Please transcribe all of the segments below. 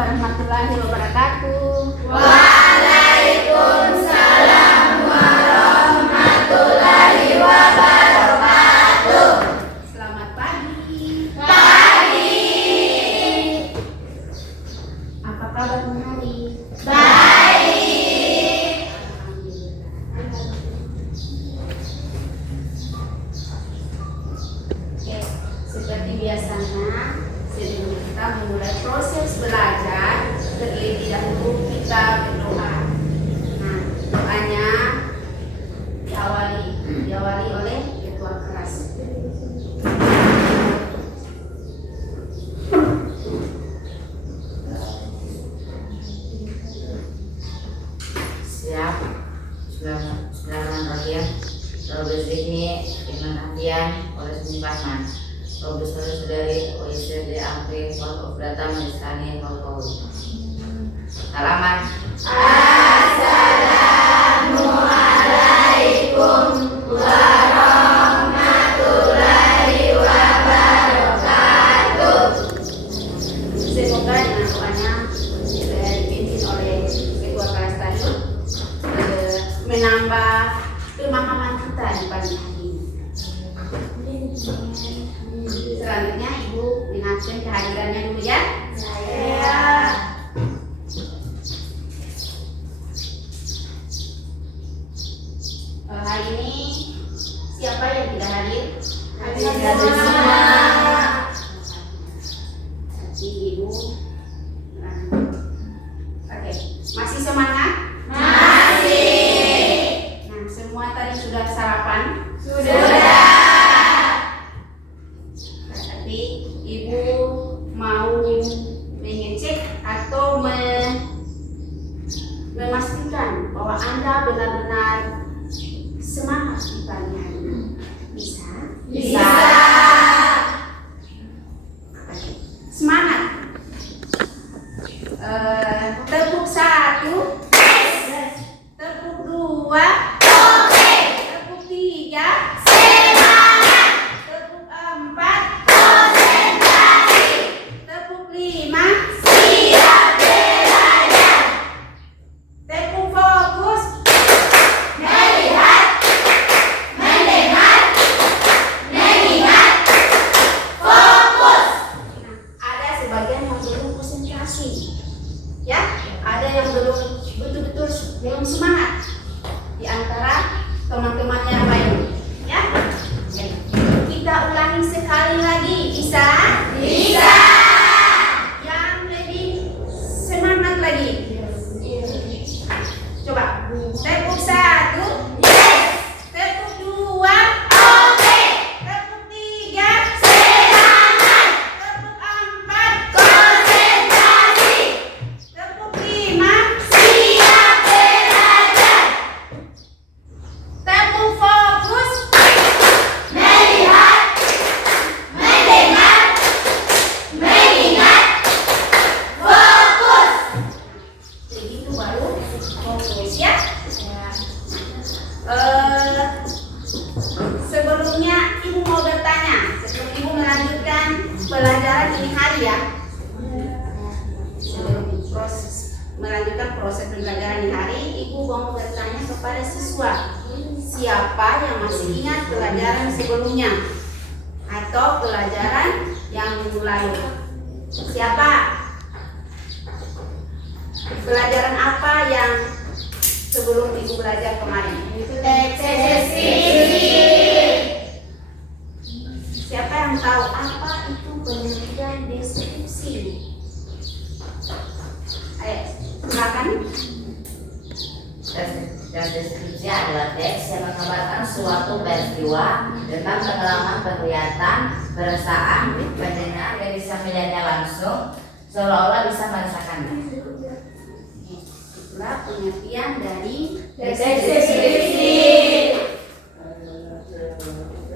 warahmatullahi wabarakatuh. Waalaikumsalam warahmatullahi wabarakatuh. Selamat pagi. Pagi. Apa kabar hari? Baik. Oke, seperti biasanya sebelum kita memulai proses belajar, terlebih dahulu kita berdoa. Nah, doanya diawali oleh ketua kelas. Siap. Bismillahirrahmanirrahim. Robus ini iman hatian oleh simpanan. Robus saudari OECD Amri Wal Obrata Menisani Wal Kaul. Halaman. Assalamualaikum warahmatullahi wabarakatuh. Semoga dengan doanya dipimpin oleh ketua kelas tadi menambah pemahaman kita di pagi hari ini. Selanjutnya Ibu mengajukan kehadirannya dulu ya. Saya Hari ini siapa yang tidak hadir? hadir semua. Jadi Ibu Oke, masih semangat? Masih. Nah, semua tadi sudah sarapan? Sudah. Tapi Ibu mau mengecek atau memastikan bahwa Anda benar-benar semangat di pagi hari ini. Bisa? Bisa. Oke. Semangat. Tepuk 1, tepuk 2, Oke. tepuk 3, Semangat. tepuk 4, Konsentrasi. tepuk 5, Siap belajar. tepuk fokus. Melihat. Mendengar. Mengingat. Fokus. Nah, ada sebagian yang belum konsentrasi, ya. Ada yang belum betul-betul belum semangat di antara teman-teman yang lain, ya. Oke. Kita ulangi sekali lagi, bisa? Bisa. Yang lebih semangat lagi. Coba. Tepuk 1, Yes. tepuk 2, Oke. tepuk 3, Semangat. tepuk 4, Konsentrasi. tepuk 5, Siap belajar. tepuk fokus. Melihat. Mendengar. Mengingat. Fokus. Begitu baru fokus, ya. Sebelumnya Ibu mau bertanya sebelum Ibu melanjutkan pelajaran ini hari ya. Sebelum melanjutkan proses pembelajaran ini hari, Ibu mau bertanya kepada siswa, siapa yang masih ingat pelajaran sebelumnya atau pelajaran yang minggu lalu? Siapa? Pelajaran apa yang sebelum Ibu belajar kemarin? Deskripsi. Siapa yang tahu apa itu pengertian deskripsi? Ayo, silakan. Deskripsi adalah teks yang menggambarkan suatu peristiwa tentang pengalaman penglihatan, perasaan, pendengar yang bisa melihatnya langsung, seolah-olah bisa merasakannya. Itulah pengertian dari Deskripsi.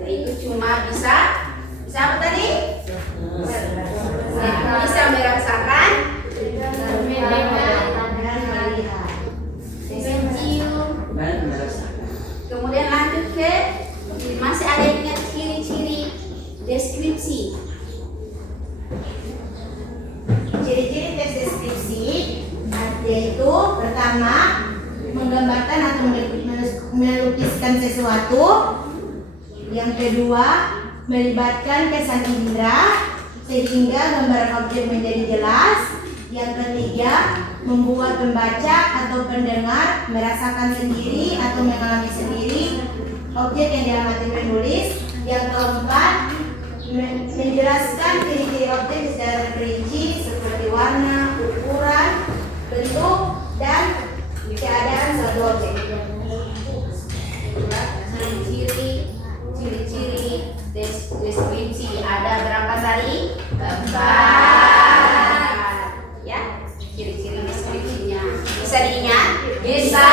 Itu cuma bisa apa tadi? Bisa merasakan dan mendengar dan melihat. Thank you. Kemudian lanjut ke masih ada yang ingat ciri-ciri deskripsi. Ciri-ciri tes deskripsi baku. Yang kedua, melibatkan kesan indera sehingga gambaran objek menjadi jelas. Yang ketiga, membuat pembaca atau pendengar merasakan sendiri atau mengalami sendiri objek yang diamati penulis. Yang keempat, menjelaskan ciri-ciri objek secara terperinci seperti warna, ukuran, bentuk, dan keadaan suatu objek. Ciri-ciri deskripsi ada berapa tadi? 4. Ya, ciri-ciri deskripsinya bisa diingat? Bisa.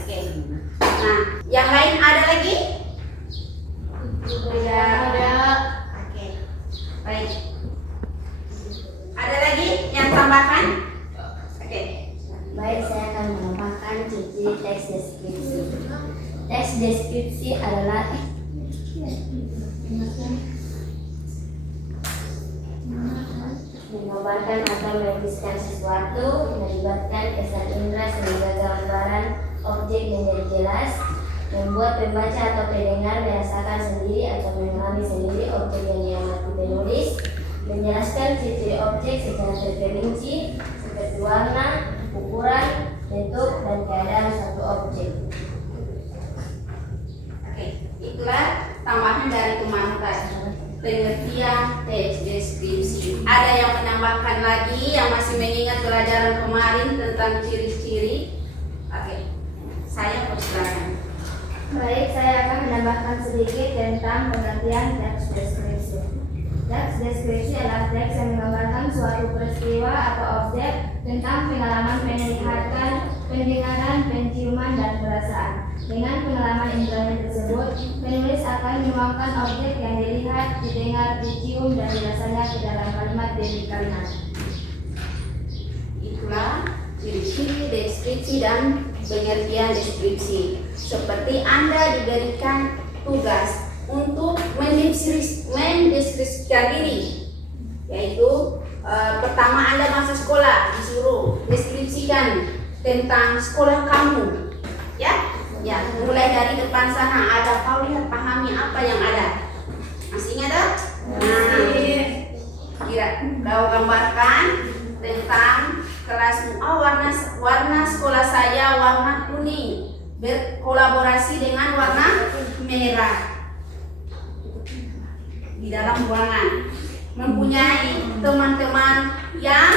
Oke. Nah, yang lain ada lagi? Ada. Oke. Baik. Ada lagi yang tambahkan? Oke. Baik, saya akan menambahkan ciri teks deskripsi. Teks deskripsi adalah menggambarkan atau menuliskan sesuatu, melibatkan kesan indera sehingga gambaran objek menjadi jelas, membuat pembaca atau pendengar merasakan sendiri atau mengalami sendiri objek yang diamati penulis, menjelaskan ciri-ciri objek secara terperinci seperti warna, ukuran, bentuk, dan keadaan suatu objek. Oke, itulah tambahan dari Tumantas. Pengertian teks deskripsi. Ada yang menambahkan lagi yang masih mengingat pelajaran kemarin tentang ciri-ciri? Oke, saya persilakan. Baik, saya akan menambahkan sedikit tentang pengertian teks deskripsi. Teks deskripsi adalah teks yang menggambarkan suatu peristiwa atau objek tentang pengalaman penglihatan, pendengaran, penciuman, dan perasaan. Dengan pengalaman indera tersebut, penulis akan menuangkan objek yang dilihat, didengar, dicium, dan dirasanya ke dalam kalimat demi kalimat. Itulah ciri-ciri deskripsi dan pengertian deskripsi. Seperti Anda diberikan tugas untuk mendeskripsikan diri, yaitu pertama Anda masa sekolah disuruh deskripsikan tentang sekolah kamu, ya, mulai dari depan sana ada, kau lihat, pahami apa yang ada. Masih ingat tak? Nah, kira kau gambarkan tentang kelasmu. Oh, warna sekolah saya warna kuning berkolaborasi dengan warna merah di dalam ruangan. Mempunyai teman-teman yang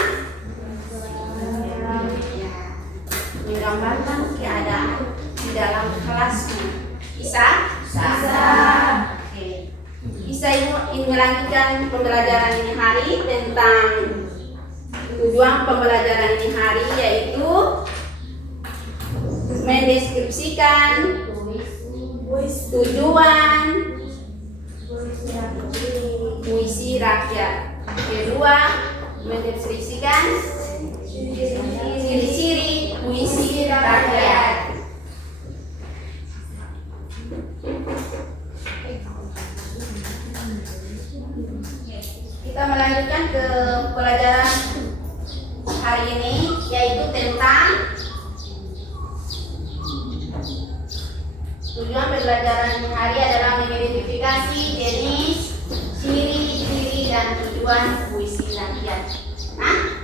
menggambarkan keadaan di dalam kelasmu. Bisa? Oke. Bisa ingin melanjutkan pembelajaran ini hari tentang tujuan pembelajaran ini hari, yaitu mendeskripsikan tujuan puisi rakyat. Kedua, mendeskripsikan ciri-ciri puisi rakyat. Kita melanjutkan ke pelajaran hari ini, yaitu tentang tujuan pembelajaran hari adalah mengidentifikasi jenis, ciri-ciri, dan tujuan puisi rakyat. Nah,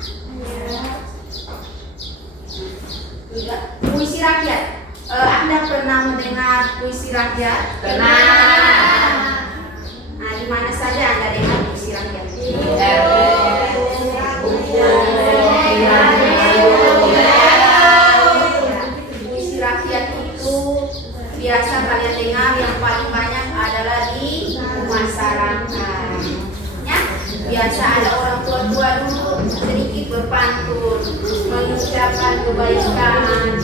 puisi rakyat. Anda pernah mendengar puisi rakyat? Pernah. Nah, di mana saja Anda dengar puisi rakyat? Puisi rakyat itu biasa kalian dengar yang paling banyak adalah di masyarakat. Ya, biasa ada orang tua-tua dulu sedikit berpantun, mengucapkan kebaikan.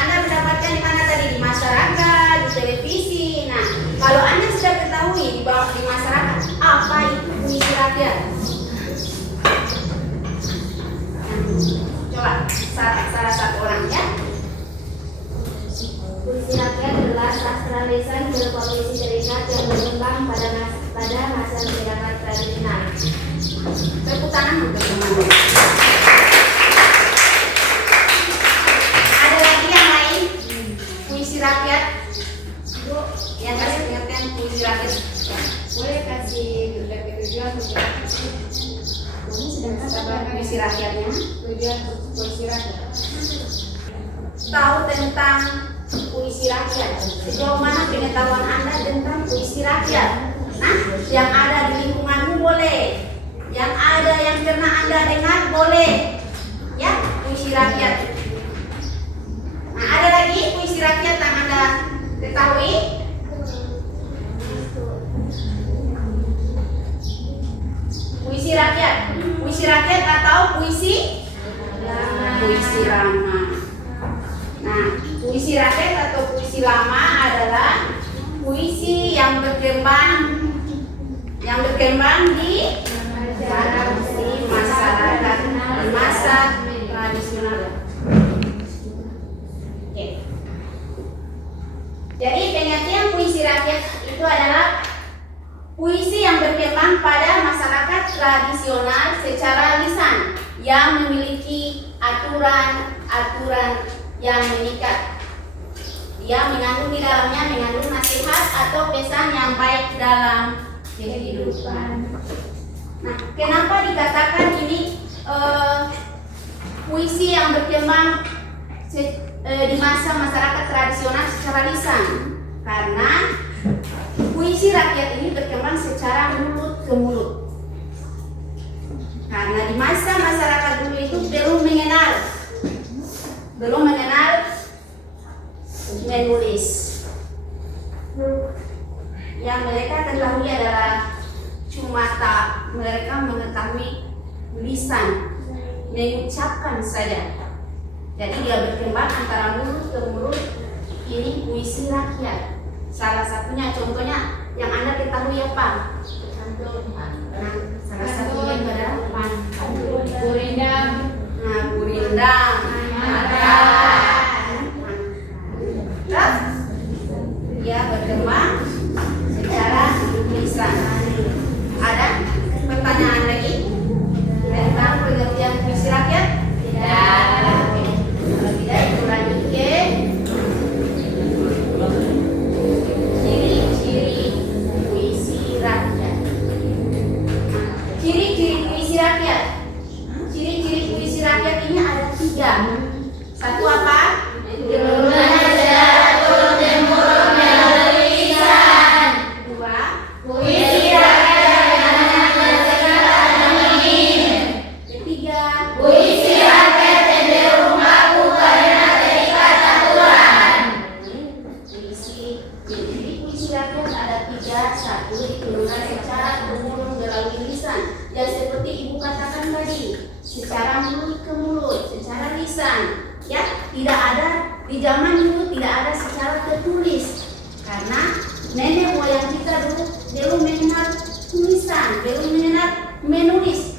Anda mendapatkan di mana tadi? Di masyarakat, di televisi. Nah, kalau Anda sudah ketahui di bawah di masyarakat, apa itu puisi rakyat? Coba salah satu orang ya. Puisi rakyat adalah sastra lisan berkondisi terikat yang berkembang pada masa masyarakat tangan untuk teman. Ada lagi yang lain? Puisi rakyat. Bu, yang kasih pengertian puisi rakyat. Boleh kasih DP tujuan Ini sedangkan apa puisi rakyatnya? tujuan puisi rakyat. Tahu tentang puisi rakyat. Sejauh mana pengetahuan Anda tentang puisi rakyat? Nah, yang ada di lingkunganmu boleh, yang ada yang pernah Anda dengar boleh, ya puisi rakyat. Nah, ada lagi puisi rakyat yang Anda ketahui? Puisi rakyat atau puisi lama. Nah, puisi rakyat atau puisi lama adalah puisi yang berkembang di masyarakat di masa tradisional. Oke. Jadi pengertian puisi rakyat itu adalah puisi yang berkembang pada masyarakat tradisional secara lisan yang memiliki aturan-aturan yang mengikat. Dia mengandung di dalamnya nasihat atau pesan yang baik dalam kehidupan. Nah, kenapa dikatakan ini puisi yang berkembang di masa masyarakat tradisional secara lisan? Karena puisi rakyat ini berkembang secara mulut ke mulut. Karena di masa masyarakat dulu itu belum mengenal menulis. Yang mereka ketahui adalah cuma mereka mengetahui lisan, mengucapkan saja. Jadi dia berkembang antara mulut ke mulut. Ini puisi rakyat. Salah satunya, contohnya yang Anda ketahui apa? Nah, salah satunya adalah Gurindam. Nah, gurindam. Dia berkembang secara lisan. Ada pertanyaan lagi tentang pengertian puisi rakyat? Tidak. Kalau tidak, itu lanjut ke ciri-ciri puisi rakyat. Ciri-ciri puisi rakyat. Ciri-ciri puisi rakyat ini ada 3. Satu apa? Secara mulut ke mulut, secara lisan, ya, tidak ada di zaman dulu, tidak ada secara tertulis karena nenek moyang kita dulu belum mengenal tulisan, belum mengenal menulis,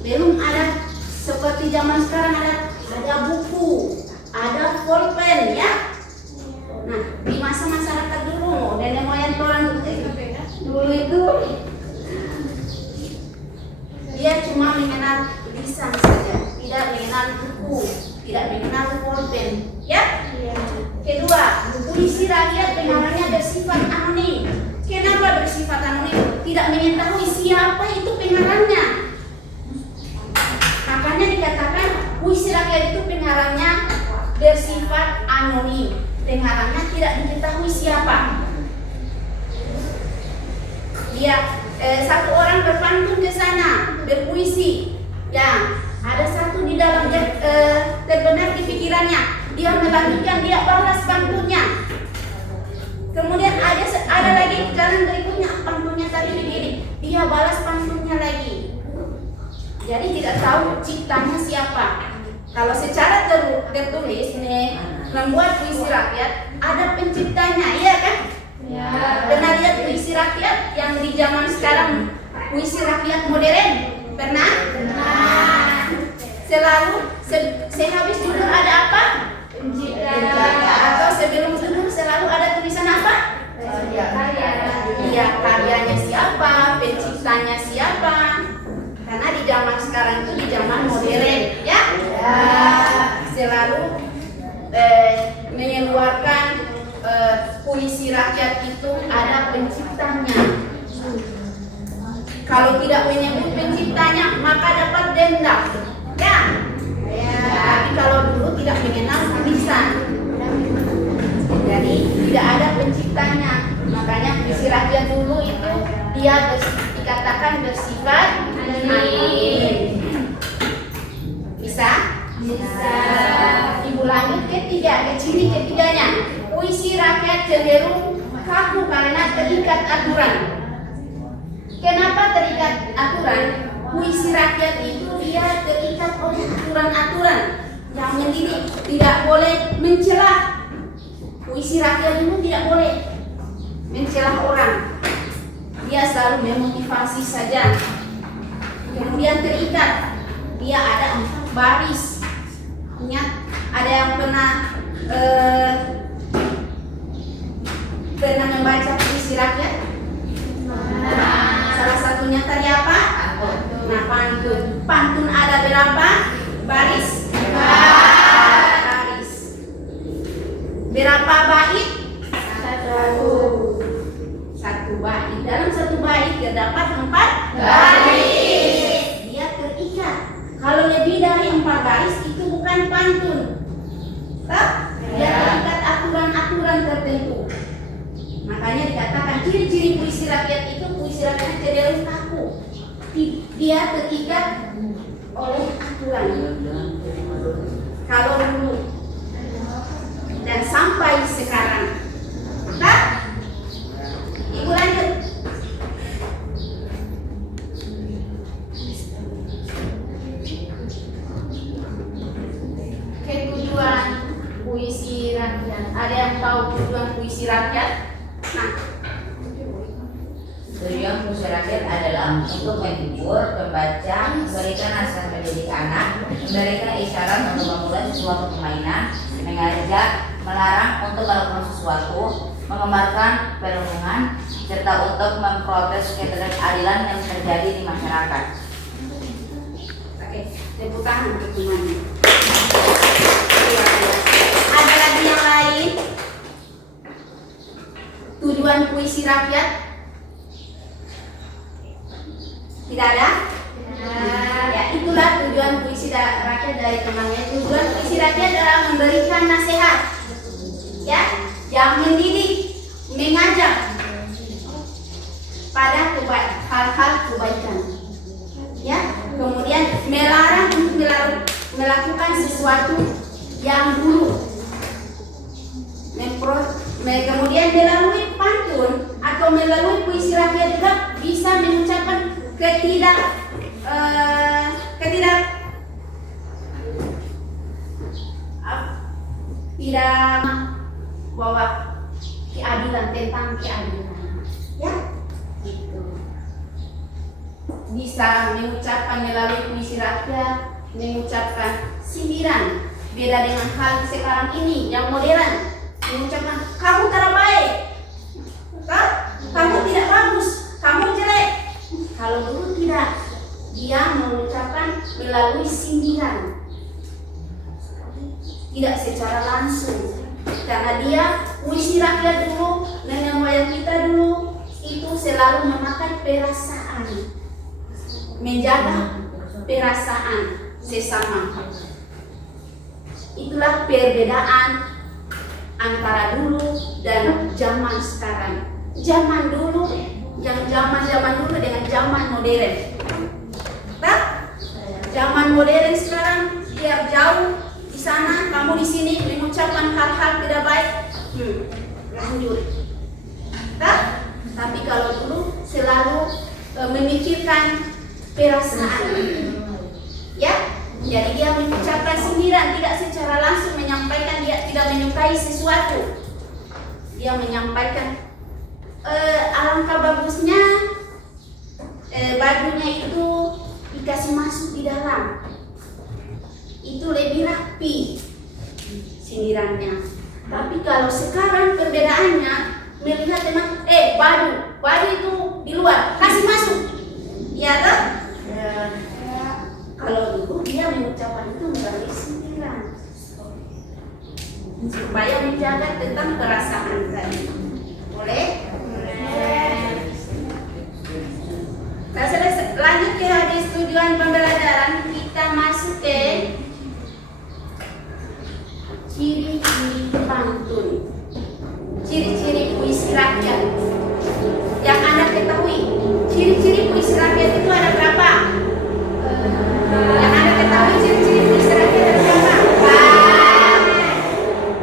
belum ada seperti zaman sekarang ada buku, ada pulpen, ya. Nah, di masa masyarakat dulu nenek moyang orang dulu itu dia cuma mengenal lisan saja, tidak mengenal buku, tidak mengenal pulpen, ya. Kedua, puisi rakyat pengarangnya bersifat anonim. Kenapa bersifat anonim? Tidak mengetahui siapa itu pengarangnya. Makanya dikatakan puisi rakyat itu pengarangnya bersifat anonim. Pengarangnya tidak diketahui siapa. Dia satu orang berpantun ke sana, berpuisi. Ya, ada satu di dalam terbenar di pikirannya. Dia melanjutkan, dia balas pantunnya. Kemudian ada lagi jalan berikutnya, pantunnya tadi begini, dia balas pantunnya lagi. Jadi tidak tahu ciptanya siapa. Kalau secara tertulis nih, membuat puisi rakyat ada penciptanya, iya kan? Ya. Pernah lihat puisi rakyat yang di zaman sekarang, puisi rakyat modern? Pernah? Selalu sehabis judul ada apa? Atau sebelum judul selalu ada tulisan apa? Iya, karyanya siapa, penciptanya siapa. Karena di zaman puisi rakyat itu ada penciptanya. Kalau tidak menyebut penciptanya maka dapat denda. Ya. Tapi kalau dulu tidak mengenal tulisan, jadi tidak ada penciptanya. Makanya puisi rakyat dulu itu dia dikatakan bersifat anonim. Bisa? Bisa. Ibu lanjut ketiga, ciri ketiganya. Puisi rakyat cenderung kaku karena terikat aturan. Kenapa terikat aturan? Puisi rakyat itu dia terikat oleh aturan-aturan yang mendidik, tidak boleh mencela. Puisi rakyat itu tidak boleh mencela orang. Dia selalu memotivasi saja. Kemudian terikat. Dia ada 4 baris. Ingat, ada yang pernah membaca puisi rakyat? Salah satunya tadi apa? Nah, pantun. Pantun ada berapa baris? 4 baris. Berapa bait? 1 bait. Dalam 1 bait terdapat 4 baris. Dia terikat. Kalau lebih dari 4 baris itu bukan pantun. Dia terikat aturan-aturan tertentu. Makanya dikatakan ciri-ciri puisi rakyat itu puisi rakyat cenderung kaku. Dia terikat oleh aturan. Kalau dulu dan sampai sekarang. Ibu lanjut. Ketujuan puisi rakyat. Ada yang tahu tujuan puisi rakyat? Nah, Tujuan puisi rakyat adalah untuk menghibur pembaca, memberikan nasihat mendidik anak, memberikan isyarat untuk memulai sesuatu permainan, mengajak, melarang untuk melakukan sesuatu, mengembarkan perlindungan, serta untuk memprotes ketidakadilan yang terjadi di masyarakat. oke, tepuk tangan untuk semuanya. Ada lagi yang lain? Tujuan puisi rakyat? Tidak ada? Ya, itulah tujuan puisi rakyat dari temannya. Tujuan puisi rakyat adalah memberikan nasihat, ya, yang mendidik, mengajak pada hal-hal kebaikan, ya. Kemudian melarang untuk melakukan sesuatu yang buruk. Kemudian melalui pantun atau melalui puisi rakyat juga bisa mengucapkan tidak bahwa keadilan, tentang keadilan, ya, gitu. Bisa mengucapkan melalui puisi rakyat, mengucapkan sindiran. Beda dengan hal sekarang ini yang modern, mengucapkan kamu tidak baik, kamu tidak bagus, kamu jelek. Kalau dulu tidak, dia mengucapkan melalui sindiran, tidak secara langsung. Karena dia puisi rakyat dulu, nenek moyang kita dulu itu selalu memakai perasaan, menjaga perasaan sesama. Itulah perbedaan antara dulu dan zaman sekarang. Zaman dulu, yang zaman dulu dengan zaman modern. Nah, zaman modern sekarang dia jauh di sana, kamu di sini mengucapkan hal-hal tidak baik. Lanjut. Nah, tapi kalau dulu selalu memikirkan perasaan. Ya, jadi dia mengucapkan sindiran, tidak secara langsung menyampaikan dia tidak menyukai sesuatu. Dia menyampaikan alangkah bagusnya bajunya itu dikasih masuk di dalam, itu lebih rapi sindirannya. Tapi kalau sekarang perbedaannya melihat memang baju itu di luar kasih masuk, ya toh? Kalau dulu dia mengucapkan itu melalui sindiran supaya menjaga tentang perasaan tadi. Boleh? Nah, lanjut ke hadis tujuan pembelajaran, kita masuk ke ciri-ciri pantun, ciri-ciri puisi rakyat. Yang Anda ketahui, ciri-ciri puisi rakyat itu ada berapa? Yang Anda ketahui ciri-ciri puisi rakyat ada berapa?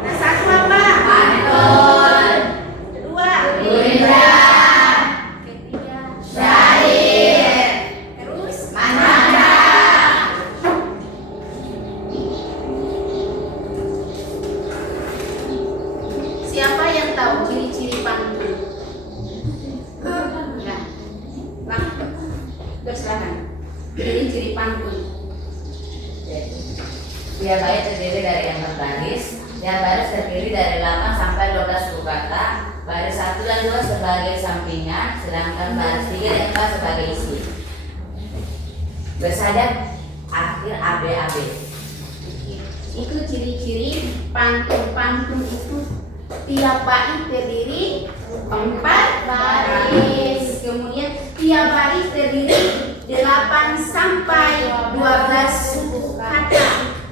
Nah, satu apa? Pantun. Kedua, Gurindam. ketiga, Syair. terus, Mantra. siapa yang tahu ciri-ciri pantun? Ya, langsung. Silakan. Ciri-ciri pantun. Tiap bait terdiri dari 4 baris. Tiap baris terdiri dari 8 sampai 12 suku kata. Baris 1 dan 2 sebagai sampingan, sedangkan baris 3 dan 4 sebagai isi. Bersadat akhir ABAB. Itu ciri-ciri pantun itu tiap bait terdiri 4 baris. Kemudian tiap baris terdiri 8 sampai 12 suku kata.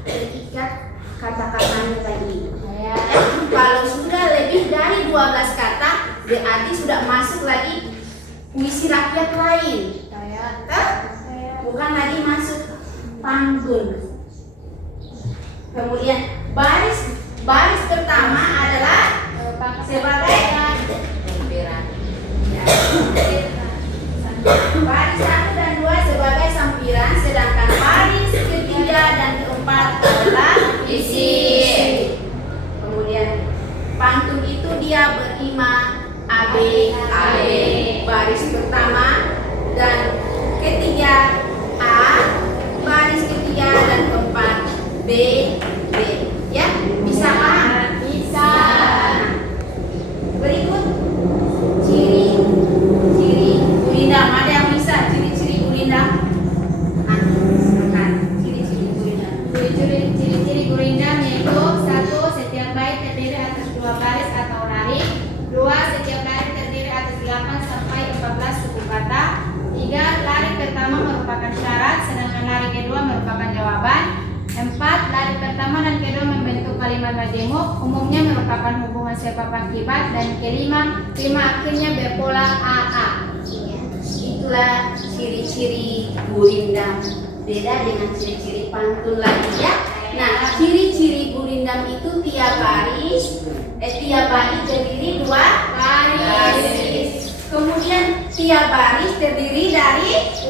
Terikat kata-katanya tadi. Kalau sudah lebih dari 12 kata, berarti sudah masuk lagi puisi rakyat lain. Bukan lagi masuk pantun. Kemudian baris pertama adalah sebagai Lampiran. baris 1 dan 2 sebagai sampiran, sedangkan baris ketiga dan keempat adalah Isi. Kemudian pantun itu dia berima AB, baris pertama dan ketiga A, baris ketiga dan keempat B. Ya, bisa paham? Bisa. Berikut ciri-ciri gurindam. Ada yang bisa ciri-ciri gurindam? Silakan. Ciri-ciri gurindam. Ciri-ciri gurindam yaitu 1. Setiap bait terdiri atas 2 baris atau lari. 2. Setiap lari terdiri atas 8 sampai 14 suku kata. 3. Lari pertama merupakan syarat, sedangkan lari kedua merupakan jawaban. 4. Lari pertama dan kedua membentuk kalimat majemuk, umumnya merupakan hubungan sebab akibat. Dan kelima akhirnya berpola AA. Itulah ciri-ciri gurindam. Beda dengan ciri-ciri pantun lagi ya. Nah, ciri-ciri gurindam itu tiap bait terdiri 2 baris. Kemudian tiap baris terdiri dari 10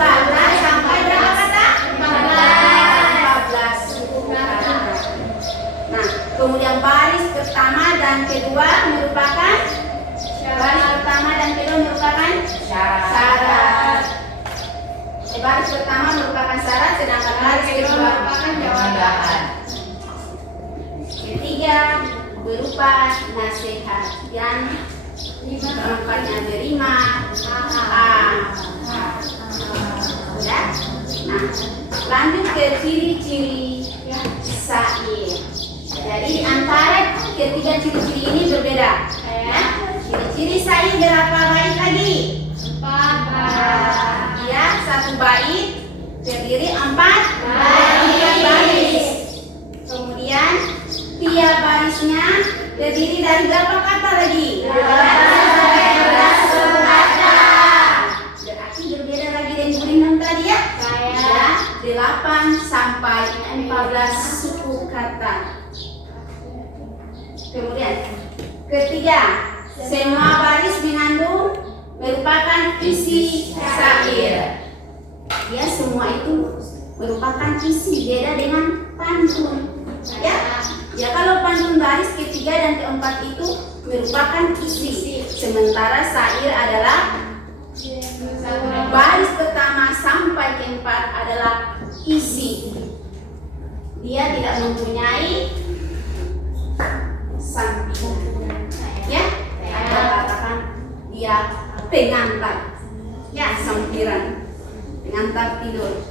kata sampai berapa kata? 14 suku kata. Nah, kemudian baris pertama dan kedua merupakan syarat. Baris pertama merupakan syarat, sedangkan baris kedua merupakan jawaban. Ketiga berupa nasihat, yang keempatnya berima ya. Nah, lanjut ke ciri-ciri syair. Jadi antara ketiga ciri-ciri ini berbeda. Ciri-ciri syair berapa bait lagi? 4 ya, 1 bait terdiri 4 baris. Kemudian tiap barisnya terdiri dari berapa kata lagi? 12 kata. Berarti berbeda lagi dengan gurindam tadi ya? 8 sampai 14 suku kata. Kemudian ketiga, semua baris mengandung merupakan isi syair. Ya, semua itu merupakan isi, beda dengan pantun. Ya, kalau pantun baris ketiga dan keempat itu merupakan isi, sementara syair adalah baris pertama sampai keempat adalah isi. Dia tidak mempunyai sampingan. Ya, ada katakan dia pengantar. Ya, sampiran, pengantar tidur.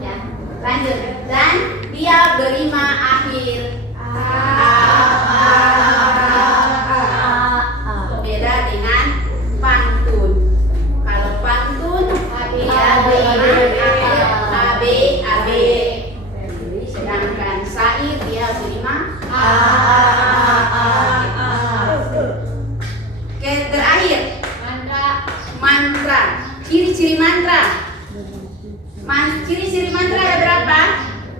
Ya, lanjut. Dan dia berima akhir. Ciri-ciri mantra ada berapa?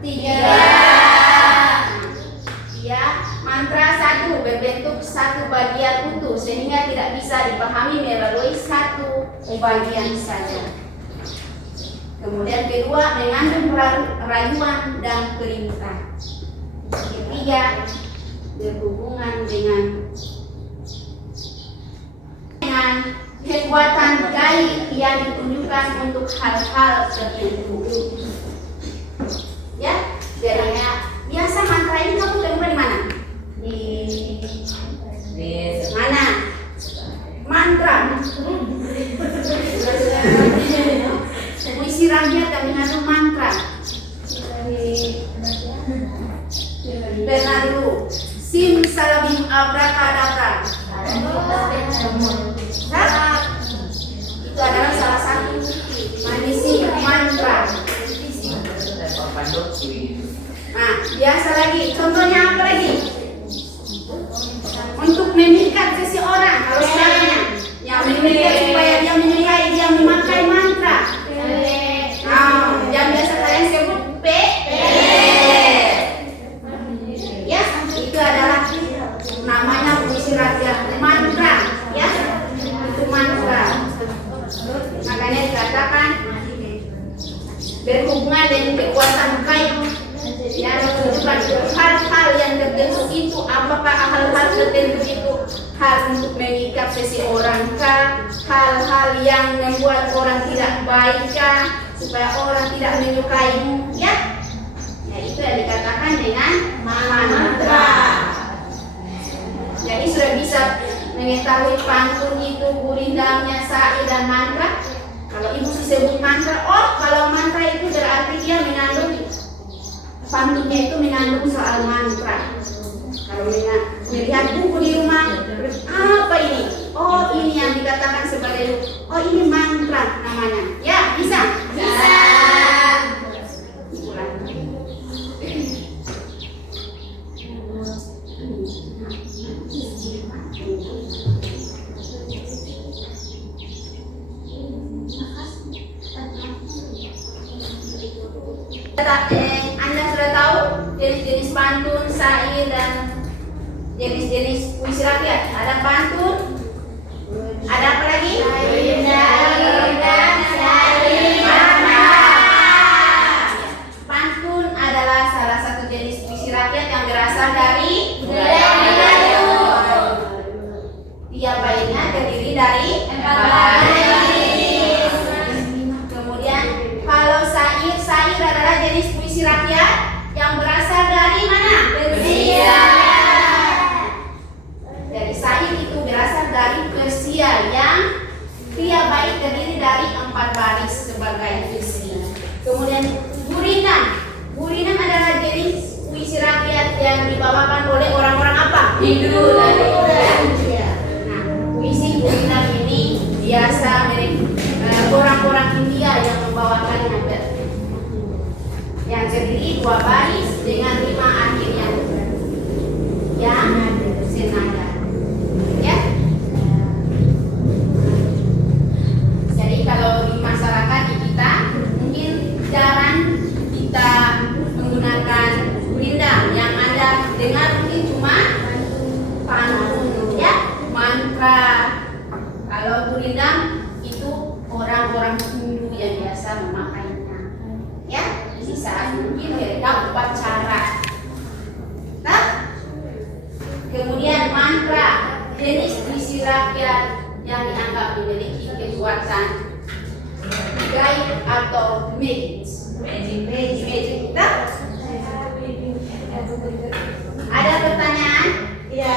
3. Ya, mantra 1 berbentuk satu bagian utuh sehingga tidak bisa dipahami melalui satu bagian saja. Kemudian kedua, mengandung rayuan dan perintah. Ketiga, berhubungan dengan kekuatan gaib yang ditunjukkan untuk hal-hal tertentu. Ya, jadinya biasa mantra ini kamu temukan di mana? Di Mana? Mantra. Puisi rakyat yang mengandung mantra. Pernah dulu. Sim salabim abrakadabra. Itu adalah salah satu manisi mantra. Nah, biasa lagi. Contohnya apa lagi? Untuk memikat seseorang, kalau caranya yang memikat supaya dia menilai, dia memakai mantra. Yang biasa kalian sebut P. Ya, itu adalah namanya puisi rakyat mantra. Ya, itu mantra. Makanya dikatakan berhubungan dengan kekuatan gaib yang menunjukkan hal-hal yang tertentu itu. Apakah hal-hal tertentu itu hal untuk mengikat seseorang kah? Hal-hal yang membuat orang tidak baik kah? Supaya orang tidak menyukaimu, ya? Ya, itu yang dikatakan dengan mantra. Jadi sudah bisa mengetahui pantun itu, gurindamnya, syair dan mantra. Kalau ibu sebut mantra, oh kalau mantra itu berarti dia mengandung, pantunnya itu mengandung soal mantra. Kalau melihat buku di rumah, apa ini? Oh ini yang dikatakan sebagai, oh ini mantra namanya. Ya bisa? Bisa. Anda sudah tahu jenis-jenis pantun, syair dan jenis-jenis puisi rakyat. Ada pantun, ada apa lagi? Pantun adalah salah satu jenis puisi rakyat yang berasal dari tiap baitnya terdiri dari 4 baris. Kemudian kalau syair adalah jenis puisi rakyat yang berasal dari mana? Persia. Jadi syair itu berasal dari Persia yang tiap bait terdiri dari 4 baris sebagai puisi. Kemudian gurindam adalah jenis puisi rakyat yang dibawakan oleh orang-orang apa? Hindu dan Buddha. Nah, puisi gurindam ini biasa orang-orang India yang membawakannya, yang terdiri 2 baris dengan 5 akhirnya yang senada. Ya. Jadi kalau di masyarakat di kita mungkin jarang kita menggunakan gurindam. Yang Anda dengar mungkin cuma pantun, ya, mantra. Kalau gurindam itu orang-orang Hindu yang biasa memakainya. Ya, di saat mungkin mereka upacara. Nah, kemudian mantra jenis puisi rakyat yang dianggap memiliki kekuatan gaib atau magic. Nah, ada pertanyaan? Ya.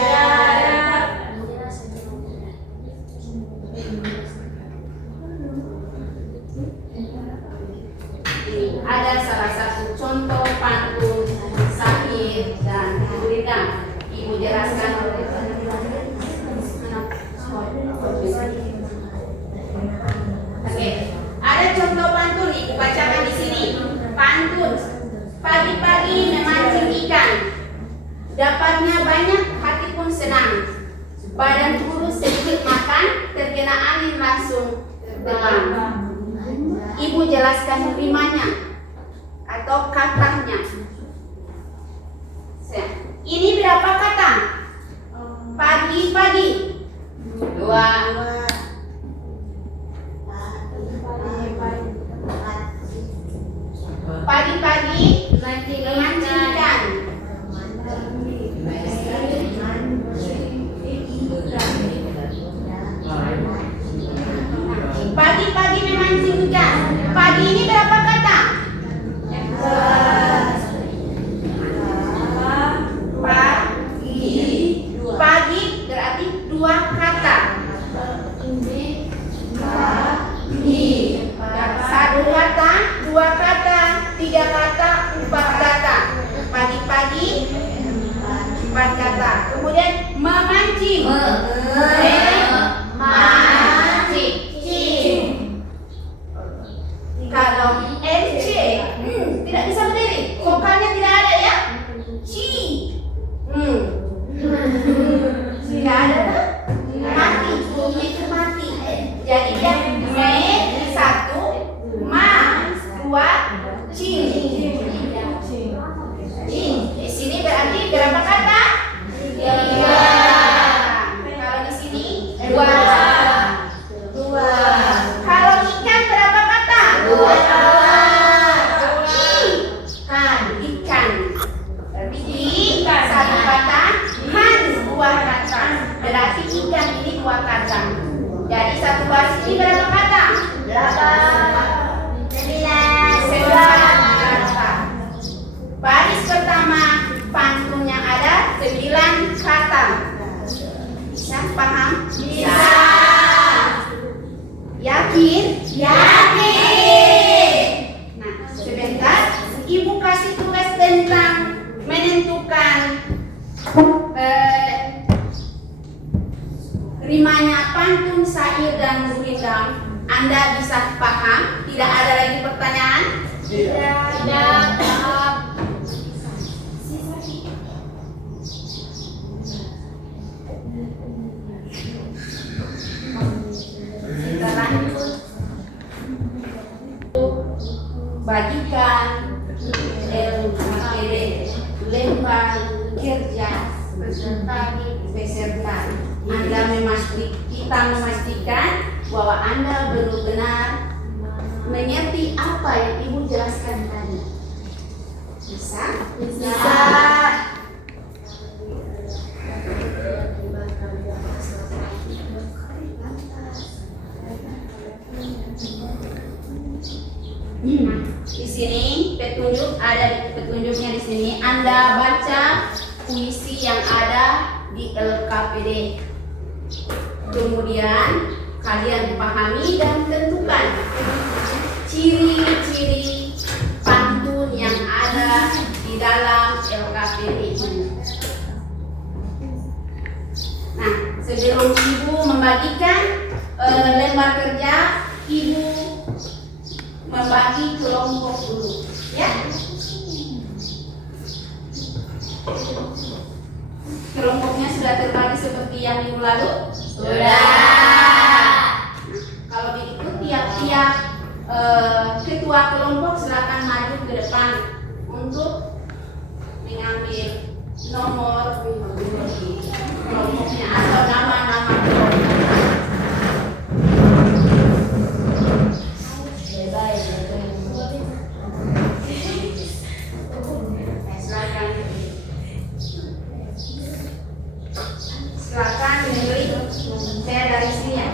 Ada salah satu contoh pantun, syair dan gurindam. Ibu jelaskan. Oke, ada contoh pantun, Ibu bacakan di sini. Pantun. Pagi-pagi memancing ikan, dapatnya banyak, hati pun senang. Badan kurus sedikit makan, terkena angin langsung terbang. Ibu jelaskan rimanya atau katanya. Ini berapa kata? Pagi-pagi. 2. Pagi-pagi memancing ikan. Pagi-pagi memancing ikan. Pagi ini berapa kata? Pagi berarti 2 kata. Satu kata, 2 kata, 3 kata, 4 kata. Pagi-pagi 4 kata. Kemudian memancing. Kalau MC tidak bisa berdiri, vokalnya tidak ada ya. Ci. Tidak ada kan? Mati, bunyi itu mati. Jadi dia me 1, ma 2, cing. Di sini berarti berapa kata? 3. Kalau di sini 2. Kalau ikan berapa kata? 2. Ikan. Berarti di 1 kata, kan 2 kata. Berarti ikan ini 2 kata. Jadi 1 baris ini berapa kata? 9 kata. Baris pertama pantun yang ada 9 kata. Bisa paham? Bisa. Yakin? Yakin. Nah, sebentar Ibu kasih tugas tentang menentukan rimanya pantun, syair, dan gurindam. Anda bisa paham? Tidak ada lagi pertanyaan? Tidak. Kita lanjut. Bagikan lembar kerja peserta. Kita memastikan bahwa Anda benar-benar mengerti apa yang Ibu jelaskan tadi. Bisa? Bisa. Di sini ada petunjuknya di sini. Anda baca puisi yang ada di LKPD. Kemudian kalian pahami dan tentukan ciri-ciri pantun yang ada di dalam LKPD. Nah, sebelum Ibu membagikan lembar kerja, Ibu membagi kelompok dulu, ya. Kelompoknya sudah terbagi seperti yang minggu lalu? Sudah. Kalau begitu tiap-tiap ketua kelompok silakan maju ke depan untuk mengambil nomor kelompoknya atau nama-nama kelompok. Silakan memilih. Saya dari sini ya.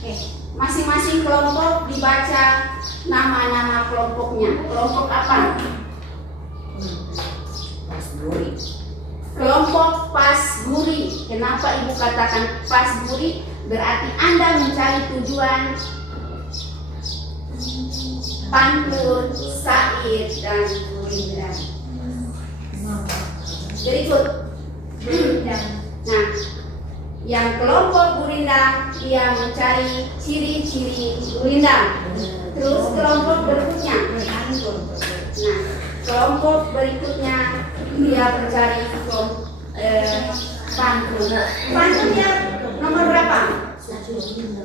Oke, masing-masing kelompok dibaca nama-nama kelompoknya. Kelompok apa? Pasguri. Kelompok Pasguri. Kenapa Ibu katakan Pasguri? Berarti Anda mencari tujuan pantun, syair, dan gurindam. Berikut. Nah, yang kelompok gurindam dia mencari ciri-ciri gurindam. Terus kelompok berikutnya. Nah, kelompok berikutnya dia mencari pantun. Pantun yang nomor berapa?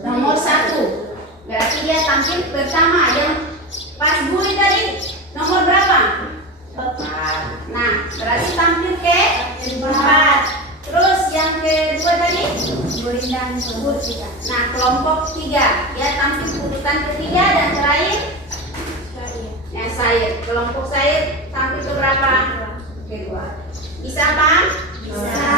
Nomor 1. Berarti dia tampil pertama. Yang pas buri tadi nomor berapa? 4. Nah, berarti tampil ke 4. Terus yang kedua tadi Gurindang. Nah, kelompok 3 dia tampil urutan ketiga dan terakhir yang sair. Kelompok sair tampil ke berapa? Kedua. Bisa apa? Bisa.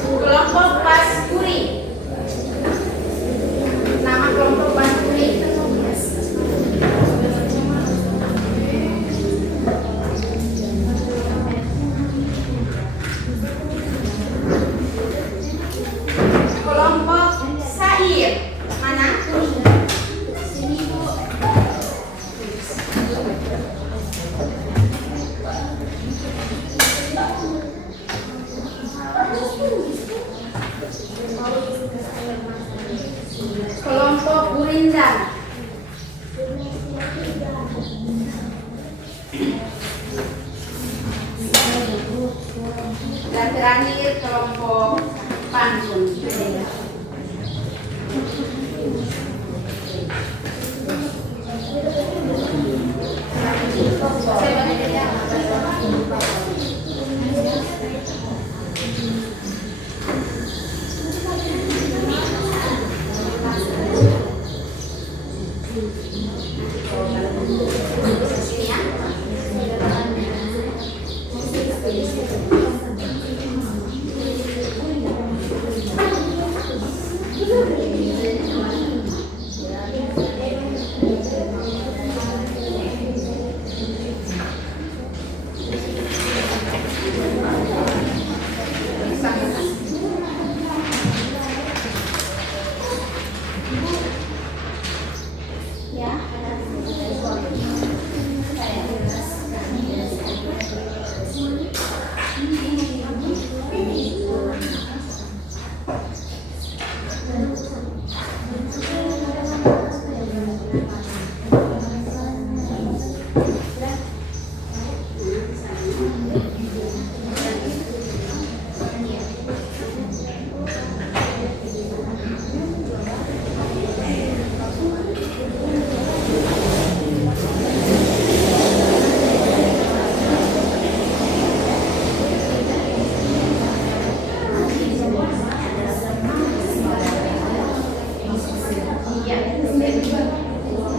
Kelompok Pasuri. Nama kelompok Pasuri. Kelompok Sair. Mana? Sini Bu. Kelompok Gurindang. Dan terakhir kelompok Pantun. Ya.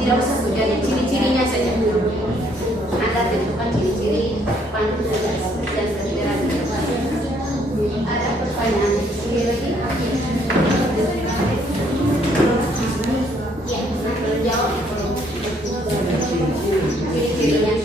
Tidak usah jadi ciri-cirinya saja. Anda tentukan ciri-ciri pantun dan literasi. Ada pertanyaan sekali lagi? Ya, belum jawab. Ciri-cirinya.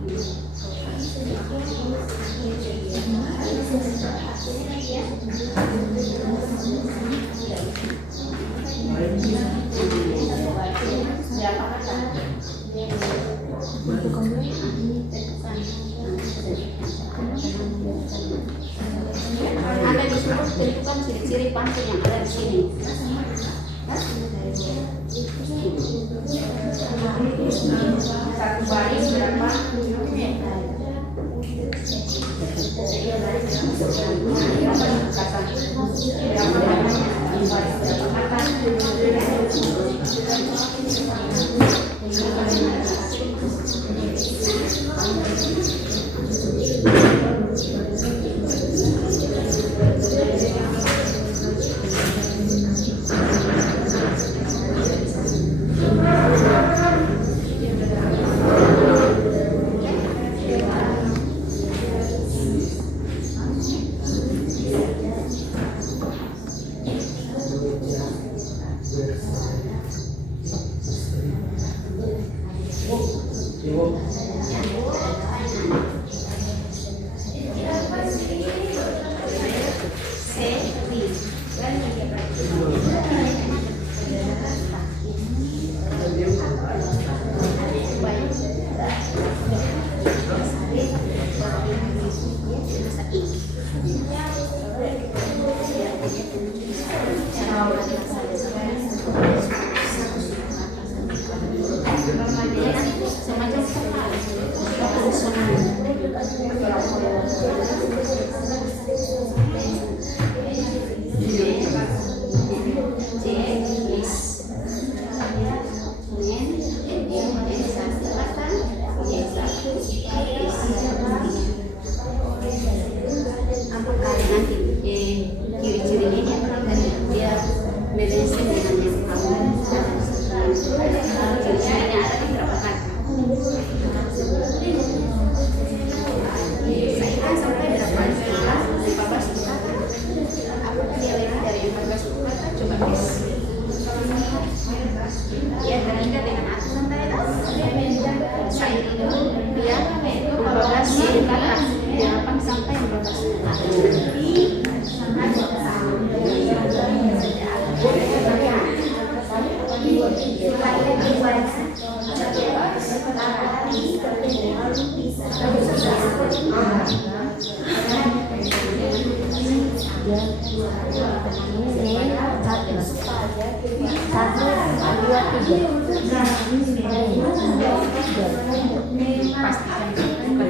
Anda disuruh tentukan ciri-ciri pantun yang ada di sini. Satu baris berapa?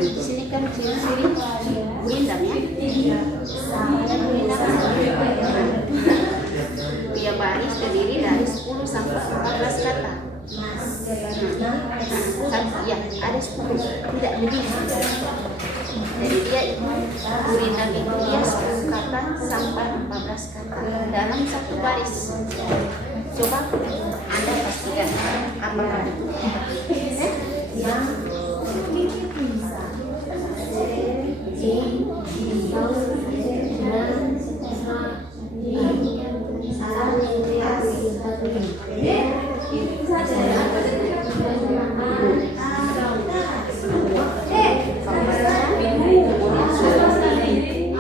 Sini kan ciri-ciri gurindam ya. Tiap baris terdiri dari 10 sampai 14 kata. Ya, ada 10, tidak lebih. Jadi dia gurindam itu dia 10 kata sampai 14 kata dalam satu baris. Coba Anda pastikan apakah itu.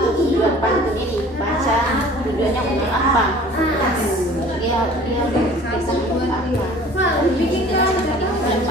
Tujuan pantun ini baca tujuannya untuk apa? Dia kisah apa? Tujuan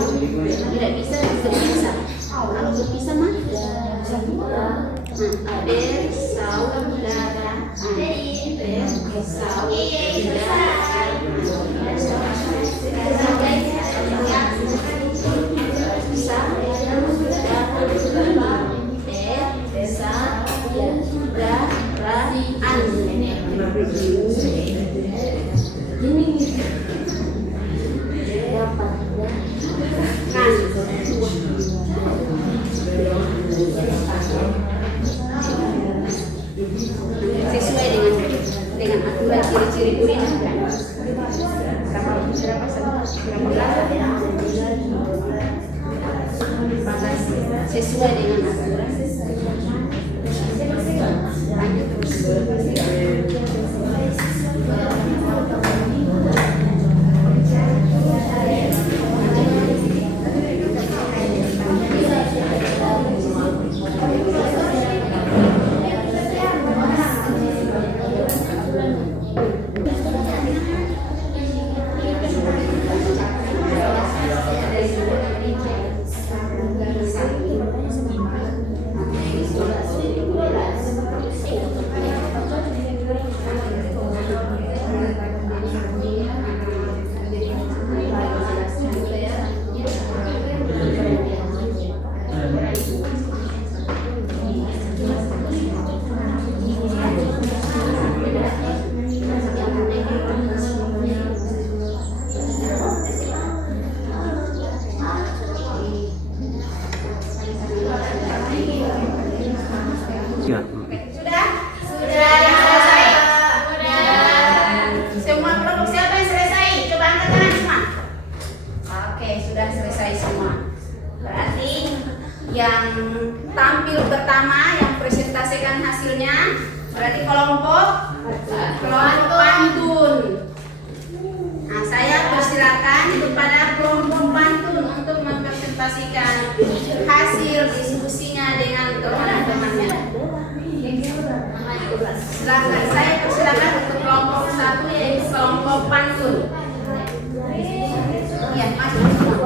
Tidak bisa berpisah. Kalau berpisah mah bersaudara. Sesuai dengan aturan ciri-ciri kuliner kan? Sesuai dengan aturan. Ya. Sudah? Sudah yang selesai? Sudah. Semua kelompok siapa yang selesai? Coba angkat tangan semua. Oke, sudah selesai semua. Berarti yang tampil pertama, yang presentasikan hasilnya, berarti kelompok pantun. Nah, saya persilakan kepada kelompok pantun untuk mempresentasikan hasil diskusinya dengan teman-temannya. Silakan, saya persilakan untuk kelompok satu yaitu kelompok pantun. Iya, masuk.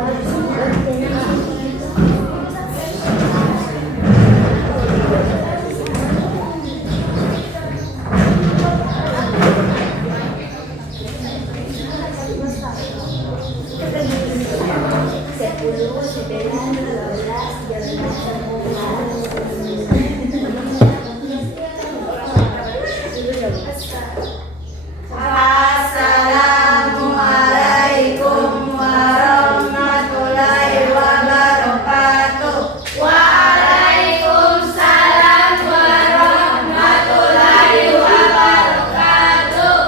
Assalamualaikum warahmatullahi wabarakatuh. Waalaikumsalam warahmatullahi wabarakatuh.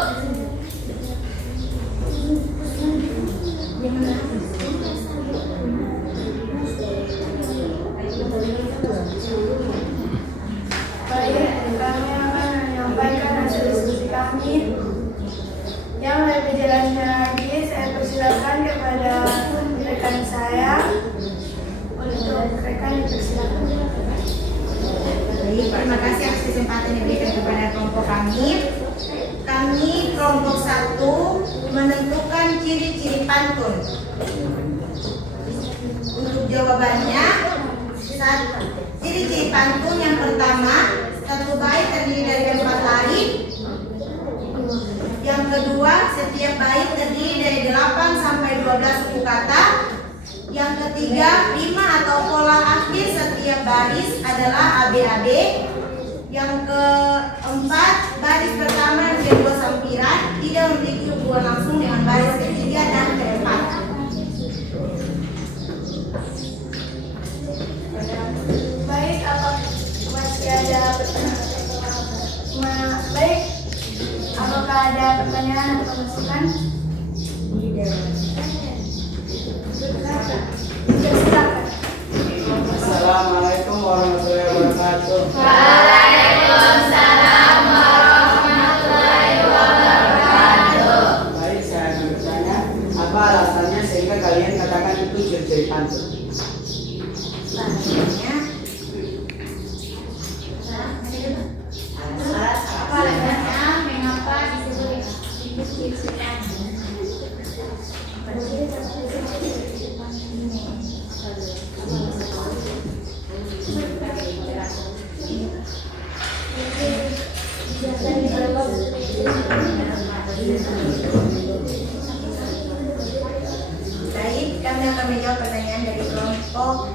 Baik, kami akan menyampaikan hasil diskusi kami. Yang lebih jelasnya lagi, saya persilakan kepada rekan saya. Untuk rekan dipersilakan. Baik, terima kasih atas kesempatan yang diberikan kepada kelompok kami. Kami kelompok 1 menentukan ciri-ciri pantun. Untuk jawabannya, ciri-ciri pantun yang pertama, satu bait terdiri dari 4 baris. Yang kedua, setiap bait terdiri dari 8 sampai 12 suku kata. Yang ketiga, rima atau pola akhir setiap baris adalah ABAB. Yang keempat, baris pertama dan kedua sampiran tidak memiliki hubungan langsung dengan baris ketiga dan keempat. Baik, apa masih ada baik? Apakah ada pertanyaan atau masukan? Silakan. Assalamualaikum warahmatullahi wabarakatuh. Waalaikumsalam warahmatullahi wabarakatuh. Baik, saya akan bertanya, apa alasannya sehingga kalian katakan itu ciri-ciri pantun? Apa alasannya mengapa disebut ciri-ciri pantun? yang akan menjawab pertanyaan dari kelompok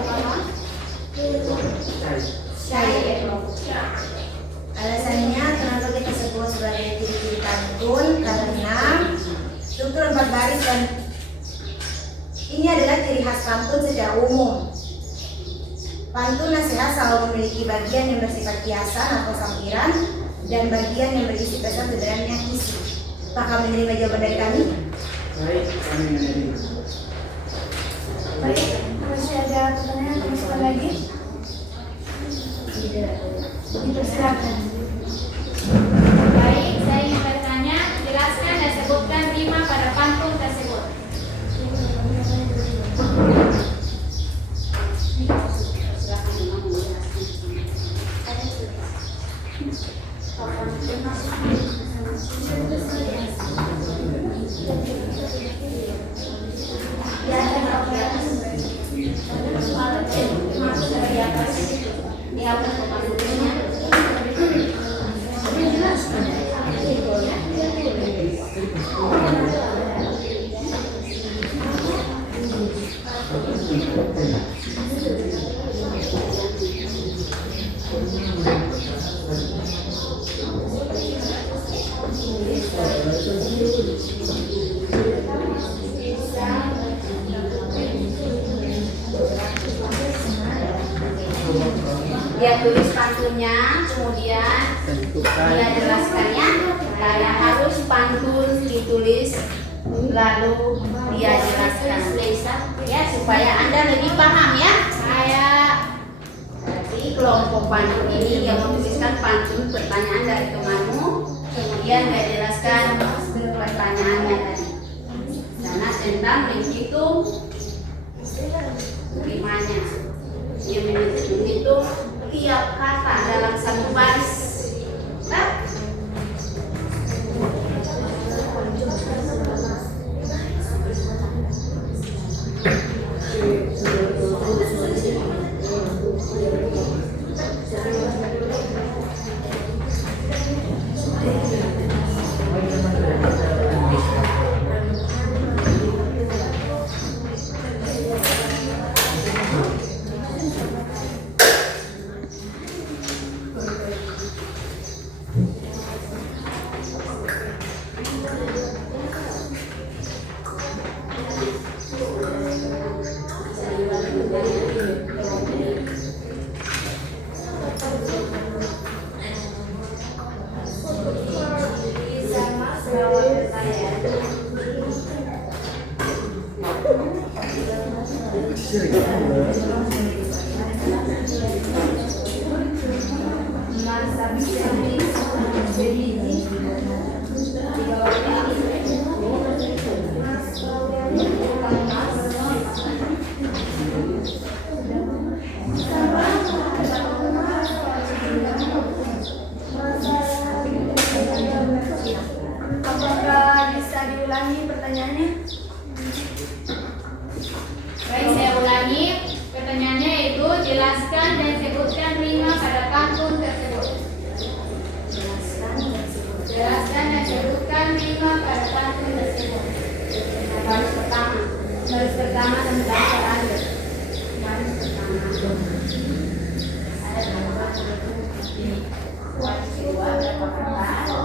mana? Syai. Alasannya kenapa kita sebut sebagai ciri-ciri pantun karena struktur 4 baris dan ini adalah ciri khas pantun secara umum. Pantun nasihat selalu memiliki bagian yang bersifat kiasan atau sampiran dan bagian yang berisi pesan sederhana isi. Apakah menerima jawaban dari kami? Baik, kami menerima. Baik, masih ada pertanyaan atau masukan lagi? Dipersilakan. Baik, saya ingin bertanya, jelaskan dan sebutkan rima pada pantun tersebut. Dia tulis pantunnya, kemudian dia jelaskannya. Kayak harus pantun ditulis lalu dia jelaskan ya supaya Anda lebih paham ya. Jadi kelompok pantun ini yang menuliskan pantun pertanyaan dari temanmu, kemudian dia jelaskan pertanyaannya tadi. Karena tentang menghitung rimanya. Dia menghitung tiap kata dalam satu baris. Apakah bisa diulangi pertanyaannya? Baik, saya ulangi. Pertanyaannya itu jelaskan dan sebutkan rima pada pantun tersebut. Jelaskan dan sebutkan rima pada pantun tersebut. Baris pertama. Baris pertama dan baris terakhir. Baris pertama. Ada berapa? Baris kedua berapa kata?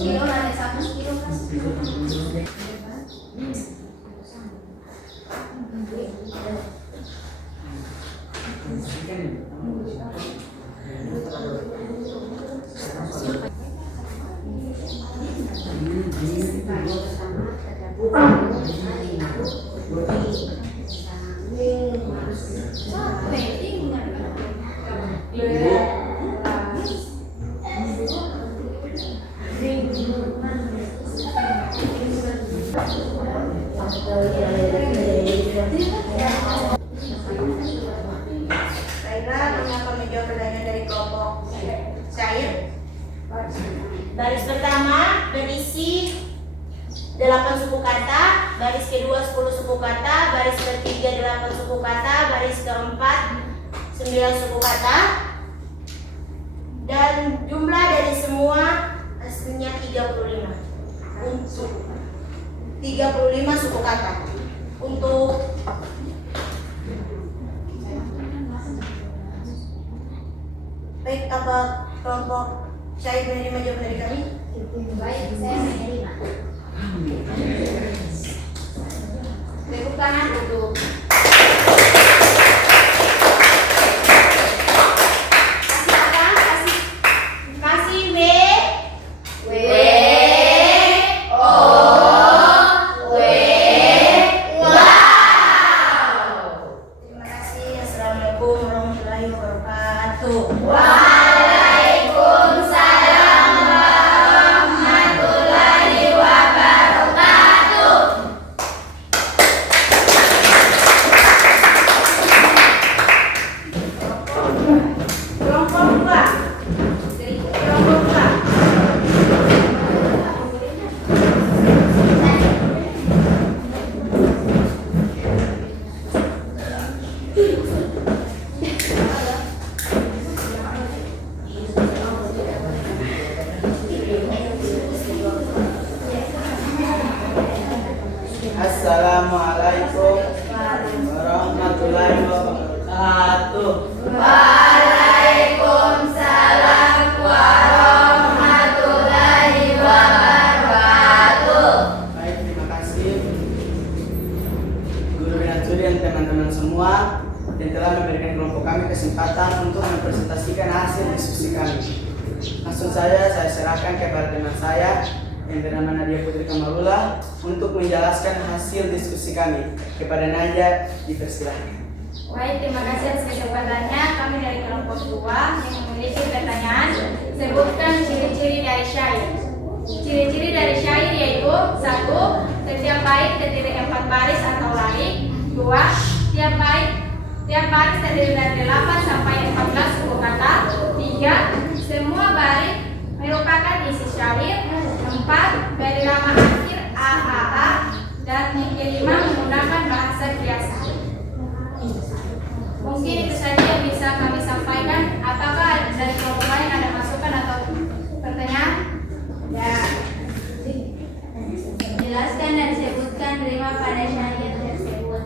Kilo ada 1 kilo kan? Baiklah, kami akan menjawab pertanyaan dari kelompok Syai. Baris pertama berisi 8 suku kata baris kedua 10 suku kata, baris ketiga 8 suku kata, baris keempat 9 suku kata, dan jumlah dari semua hasilnya 35 untuk 35 suku kata. Untuk baik, apa kelompok saya menerima jawaban dari kami? Baik, saya menerima. Tepuk tangan untuk kasih W. Terima kasih. Assalamualaikum warahmatullahi wabarakatuh. Waalaikumsalam warahmatullahi wabarakatuh. Kelompok 2. Kelompok 2. Assalamualaikum warahmatullahi wabarakatuh. Waalaikumsalam warahmatullahi wabarakatuh. Baik, terima kasih guru dan studi dan teman-teman semua yang telah memberikan kelompok kami kesempatan untuk mempresentasikan hasil diskusi kami. Langsung saja saya serahkan kepada teman saya yang bernama Nadia Putri Kamalula untuk menjelaskan hasil diskusi kami. Kepada Nadia, dipersilahkan. Baik, terima kasih atas kesempatannya. Kami dari kelompok 2 yang memiliki pertanyaan, sebutkan ciri-ciri dari syair. Ciri-ciri dari syair yaitu 1. Setiap bait terdiri 4 baris atau larik. 2. Tiap baris terdiri dari 8 sampai 14 suku kata. 3. Semua baris merupakan isi syair. 4. Berirama akhir AAA. Dan yang kelima menggunakan bahasa biasa. Mungkin itu saja yang bisa kami sampaikan. Apakah dari kelompok lain ada masukan atau pertanyaan? Ya. Jelaskan dan sebutkan rima pada syair tersebut.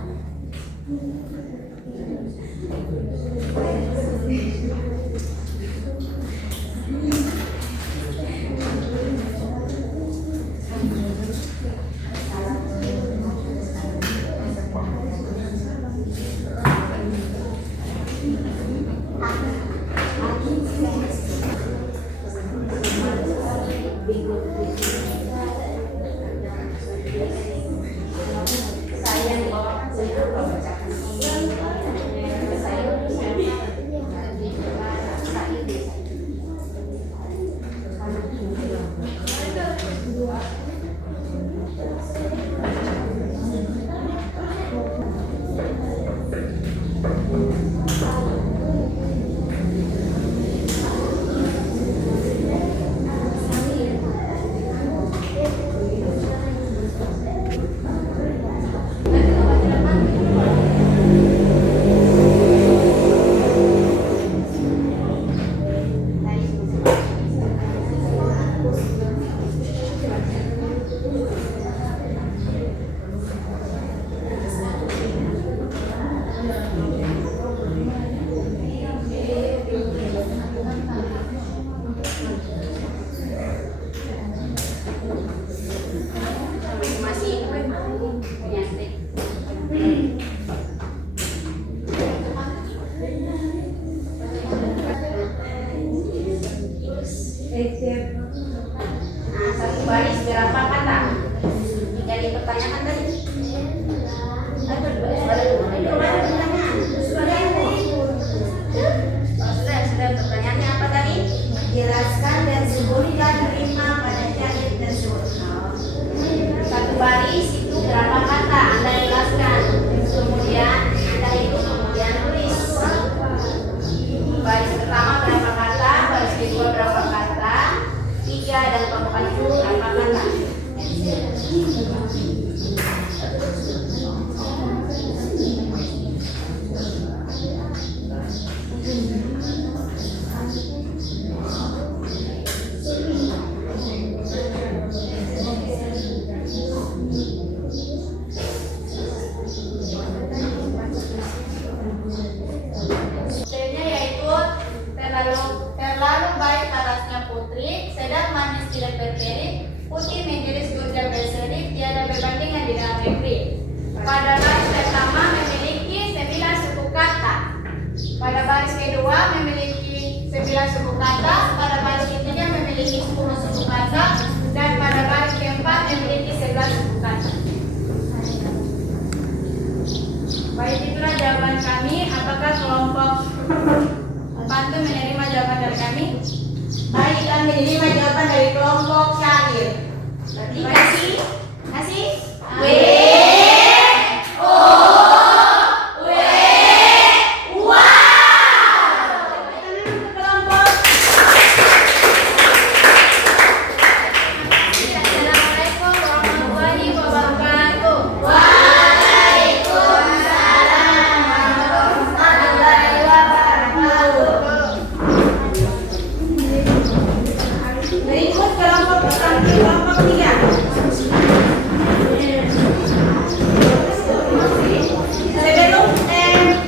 Tema yaitu terlalu baik parasnya putri, sedang manis tidak berkeri, putih menjadi surga berseri, tiada perbandingan di dalam negeri. Pada baris pertama memiliki 9 suku kata. Pada baris kedua memiliki 9 suku kata, pada baris ketiga memiliki 10 suku kata, dan pada baris keempat memiliki 11 suku kata. Baik, itulah jawaban kami. Apakah kelompok bantu menerima jawaban dari kami? Baik, kami menerima jawaban dari kelompok syair. Kasih. Assalamualaikum warahmatullahi wabarakatuh. Berikut kelompok tampil kelompok 3. Sebelum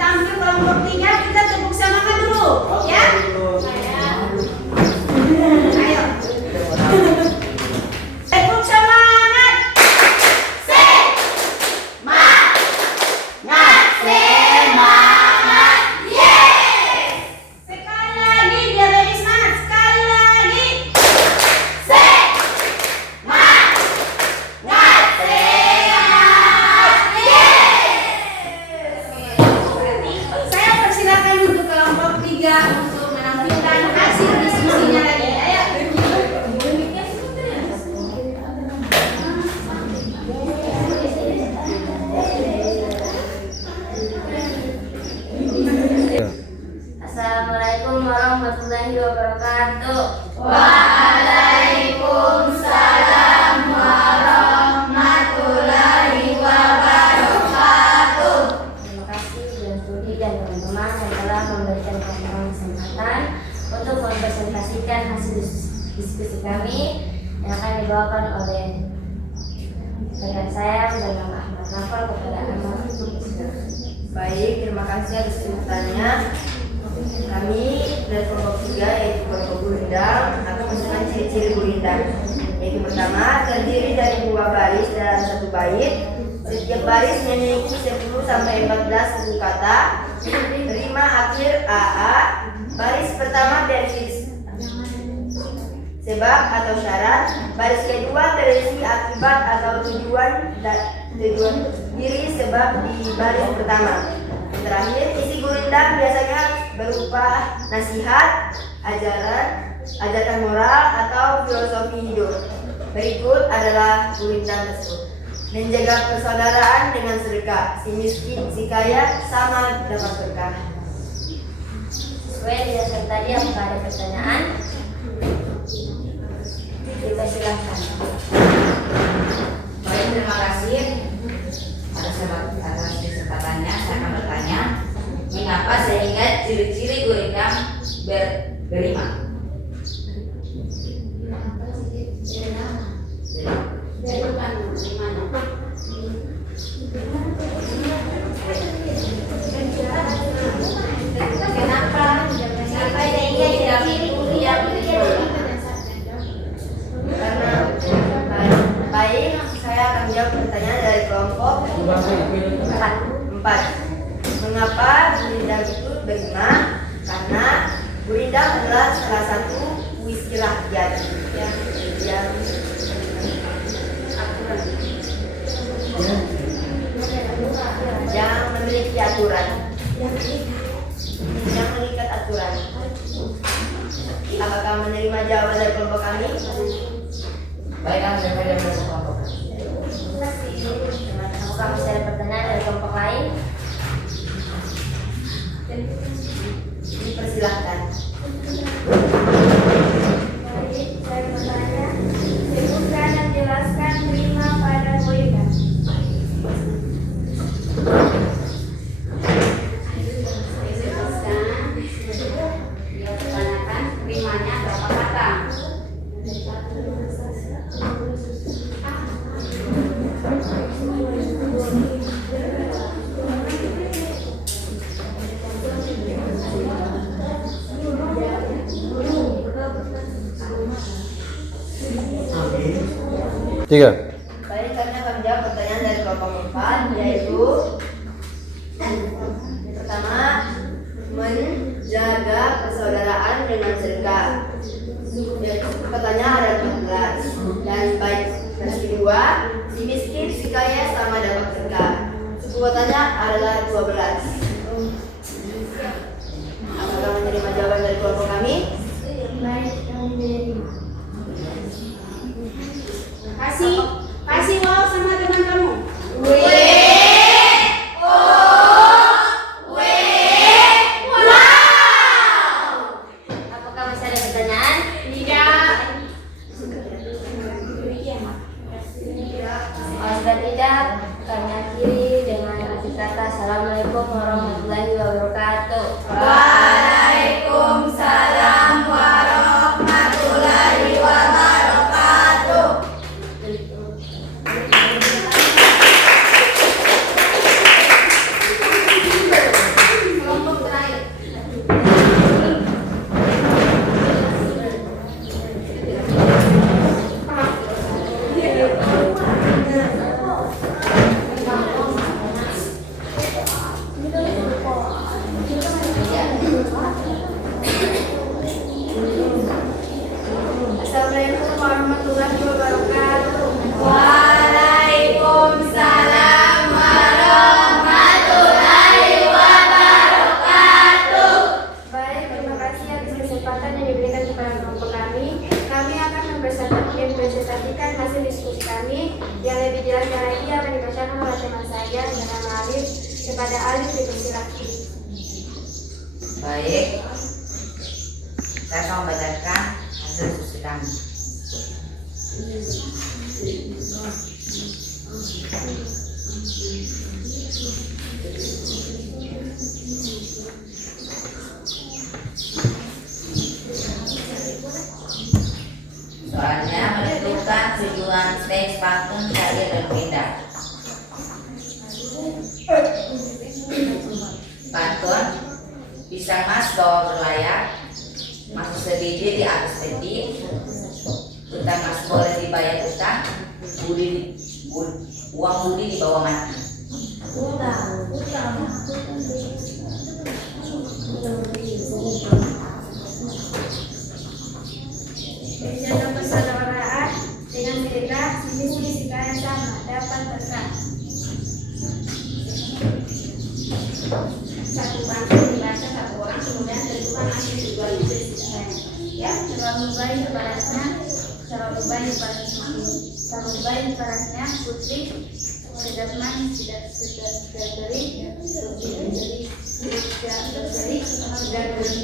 tampil kelompok 3, kita tepuk semangat dulu, ya. Ayo. Tepuk semangat. Sekali lagi biar lebih semangat. Sekali lagi. Saya persilakan untuk kelompok 3 untuk menampilkan hasil diskusinya lagi. Ayo. Assalamualaikum warahmatullahi wabarakatuh. Waalaikumsalam warahmatullahi wabarakatuh. Terima kasih Bang Studi dan teman-teman yang telah memberikan kami kesempatan untuk mempresentasikan hasil diskusi kami yang akan dibawakan oleh rekan saya bernama Ahmad Nafal kepada anak Baik, terima kasih atas kesempatannya. Kami dari kelompok 3 yaitu kelompok gurindam akan menjelaskan ciri-ciri gurindam. Yaitu pertama, terdiri dari 2 baris dalam 1 bait. Setiap baris memiliki 10 sampai 14 suku kata. Rima akhir AA. Baris pertama berisi sebab atau syarat. Baris kedua berisi akibat atau tujuan diri sebab di baris pertama. Terakhir, isi gurindam biasanya berupa nasihat, ajaran moral atau filosofi hidup. Berikut adalah gurindam tersebut. Menjaga persaudaraan dengan sedekah, si miskin, si kaya sama dapat berkah. sesuai dengan tadi. Apakah ada pertanyaan? Kita silakan. Baik, terima kasih atas kesempatannya. Saya akan bertanya, mengapa sehingga ciri-ciri gurindam berima? Kenapa sehingga ciri kuliah Karena baik, saya akan jawab pertanyaan dari kelompok 4. Mengapa gurindam itu berima? Karena gurindam adalah salah satu puisi rakyat yang memiliki aturan, yang mengikat aturan. Apakah menerima jawaban dari kelompok kami? Baik, kami dari kelompok. Apakah masih ada pertanyaan dari kelompok lain? Dipersilahkan. Baik, saya bertanya. Sebutkan dan jelaskan rima pada puisi Baik, kami akan menjawab pertanyaan dari kelompok 4, yaitu pertama, menjaga persaudaraan dengan sedekah. Pertanyaan ada 14. Dan baik versi kedua, si miskin si kaya sama dapat sedekah. Kekuatannya adalah 12. Apakah menerima jawaban dari kelompok kami? Baik, kami menerima. Kasih wow sama teman kamu. Apakah masih ada pertanyaan? Jika tidak, kami akhiri dengan akhir kata Assalamualaikum warahmatullahi wabarakatuh. Waalaikumsalam warahmatullahi wabarakatuh. Kelompok terakhir. Assalamualaikum warahmatullahi wabarakatuh. Waalaikumsalam warahmatullahi wabarakatuh. Baik, terima kasih atas kesempatan yang diberikan kepada kelompok kami. Kami akan mempresentasikan hasil diskusi kami. Yang lebih jelas lagi akan dibacakan oleh teman saya dengan nama Alif. Kepada Alif dipersilakan. Baik, saya akan membacakan hasil diskusi kami. Soalnya menentukan tujuan teks, pantun, syair, dan pindah. Pantun, pisang mas bawa berlayar, masuk sebiji di atas peti, utang mas boleh dibayar utang, uang budi dibawa mati. Menjaga persaudaraan dengan sedekah, si miskin si kaya sama dapat berkah. Satu pantun dibaca satu orang, kemudian tentukan hasil tujuan itu. Ya, Selalu baik kepadanya, selalu baik kepadanya, selalu baik kepadanya putri, sedap manis, sedap terik,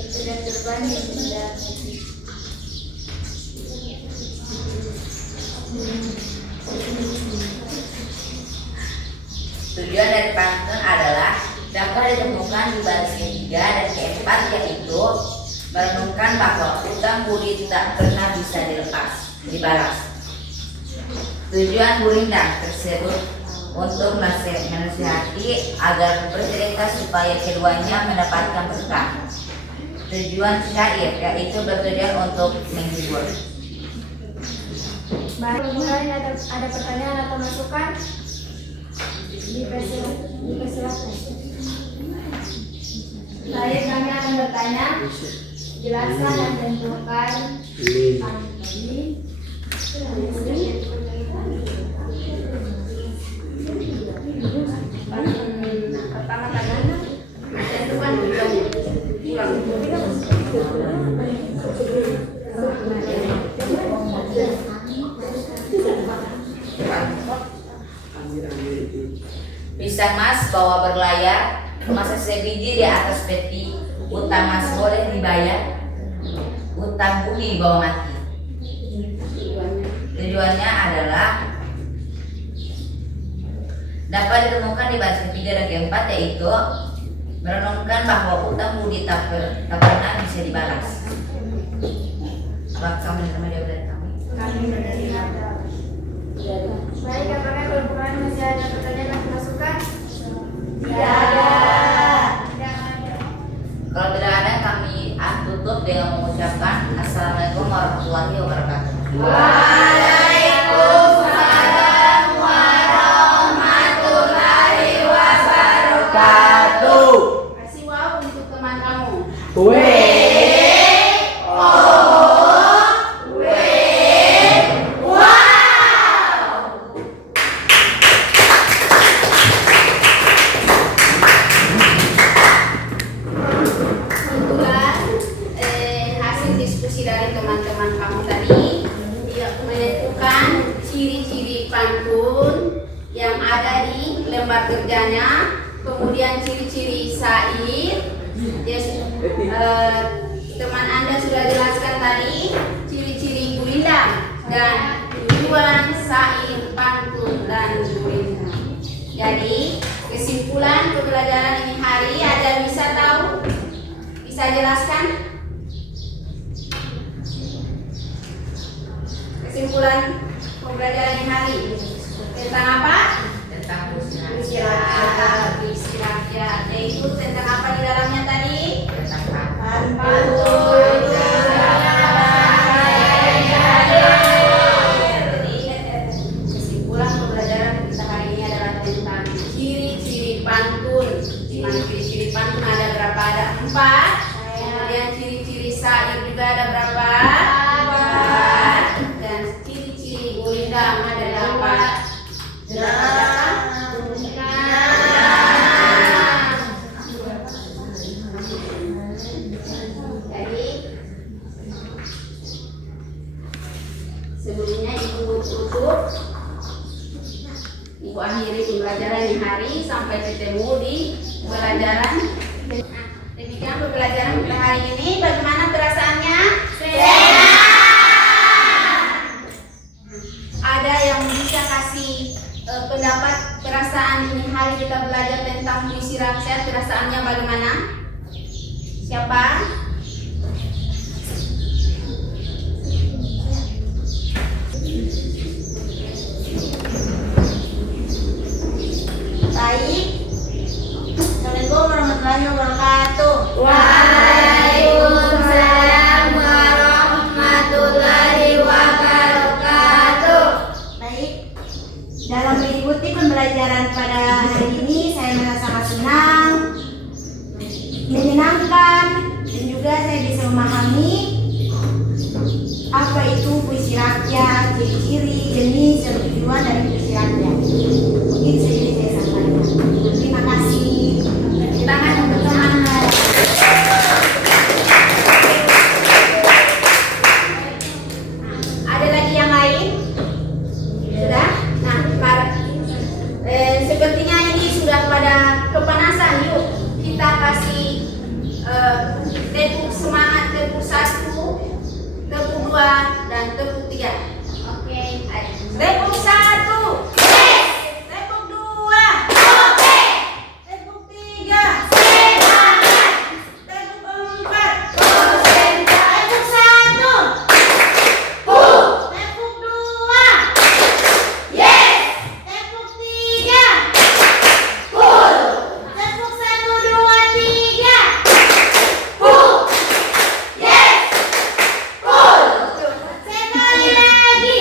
sedap terbani, sedap Tujuan dari pantun adalah dapat ditemukan di baris ketiga dan keempat, yaitu merenungkan bahwa utang budi tak pernah bisa dibalas. Tujuan burindang tersebut untuk menasihati agar bercerita supaya keduanya mendapatkan berkah. Tujuan syair yaitu bertujuan untuk menghibur. Baru mulai ada pertanyaan atau masukan? Dipersilakan. Baik, kami akan bertanya. Jelaskan dan tentukan pertama tadi tentukan tujuannya. Pisang mas bawa berlayar, masa sebiji di atas peti, utang mas boleh dibayar, utang budi bawa mati. Tujuannya adalah dapat ditemukan di baris ketiga dan keempat, yaitu merenungkan bahwa utang budi tak pernah bisa dibalas. Apakah menerima jawaban dari kami? Kami menerima. Baik, apakah kelompok kalian masih ada pertanyaan atau masukan? Tidak ada. Tidak ada. Kalau tidak ada, kami tutup dengan mengucapkan Assalamualaikum warahmatullahi wabarakatuh. Waalaikumsalam. ada di lembar kerjanya. Kemudian ciri-ciri syair. Yes, teman Anda sudah jelaskan tadi ciri-ciri gurindam dan tujuan syair, pantun dan gurindam. Jadi kesimpulan pembelajaran ini hari ada bisa tahu? Bisa jelaskan? Kesimpulan pembelajaran ini hari tentang apa? Tentang Puisi rakyat. Yaitu tentang apa di dalamnya tadi? Kesimpulan pembelajaran kita hari ini adalah tentang ciri-ciri pantun. Ciri-ciri pantun ada berapa? Ada 4. Kemudian ciri-ciri syair juga ada berapa? 4. Dan ciri-ciri gurindam ada berapa? Jadi sebelumnya Ibu akhiri pembelajaran di hari sampai ketemu di pembelajaran. Nah, demikian pembelajaran kita hari ini. Bagaimana perasaannya? Ada yang bisa kasih pendapat perasaan ini hari kita belajar tentang puisi rakyat, perasaannya bagaimana? Siapa? Baik. Assalamualaikum warahmatullahi wabarakatuh. Waalaikumsalam warahmatullahi wabarakatuh. Baik. Dalam mengikuti pembelajaran pada hari ini saya merasa sangat senang, menyenangkan, dan juga saya bisa memahami apa itu puisi rakyat, ciri-ciri, jenis, dan tujuan dari puisi rakyat. Mungkin saja saya sampaikan. Terima kasih. Tangan untuk teman. Ada lagi yang lain? Sudah? Nah, sepertinya ini sudah pada kepanasan. Yuk kita kasih tepuk semangat, tepuk 1, tepuk 2, dan tepuk 3. Oke. Tepuk 1. Tepuk 2. Tepuk 3. Tepuk 4. Tepuk 1. Tepuk 2. Tepuk 3. Tepuk 1, 2, 3. Sekali lagi.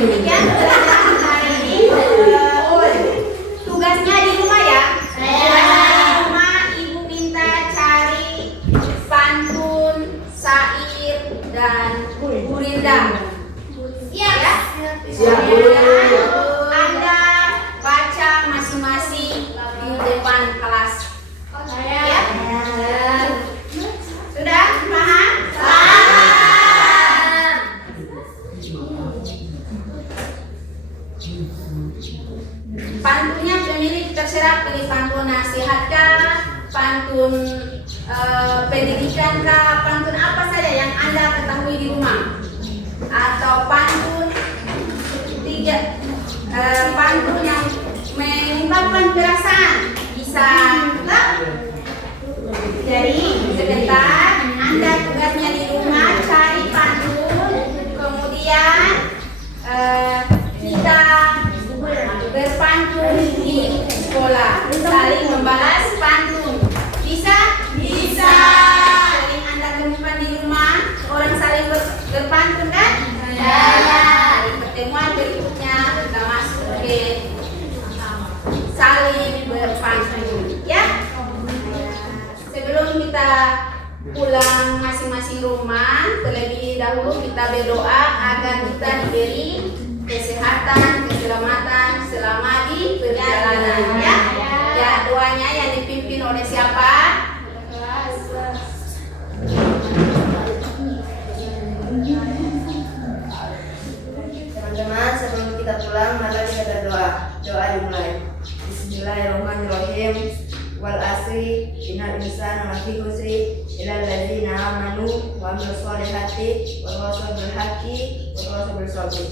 Demikian pelajaran hari ini. Tugasnya di rumah ya. Tugasnya di rumah Ibu minta cari pantun, syair, dan gurindam. Siap ya? Siap, Bu. Anda baca masing-masing di depan kelas. Ya? Sudah paham? Pantunnya pemilik terserah, pilih pantun nasihatkah, pantun pendidikan kah, pantun apa saja yang Anda ketahui di rumah, atau pantun pantun yang mengungkapkan perasaan bisa enggak? Jadi sebentar Anda tugasnya di rumah cari pantun, kemudian kita berpantun di sekolah, saling membalas pantun. Bisa? Bisa. Sering Anda temukan di rumah orang saling berpantun kan? Ya. Di pertemuan berikutnya kita masuk ke saling berpantun, ya. Sebelum kita pulang masing-masing rumah, terlebih dahulu kita berdoa agar kita diberi kesehatan, keselamatan selama di perjalanan, ya. Ya, doanya yang dipimpin oleh siapa? wa amil sholihati wa tawassaw bil haqqi wa tawassaw bis sabr.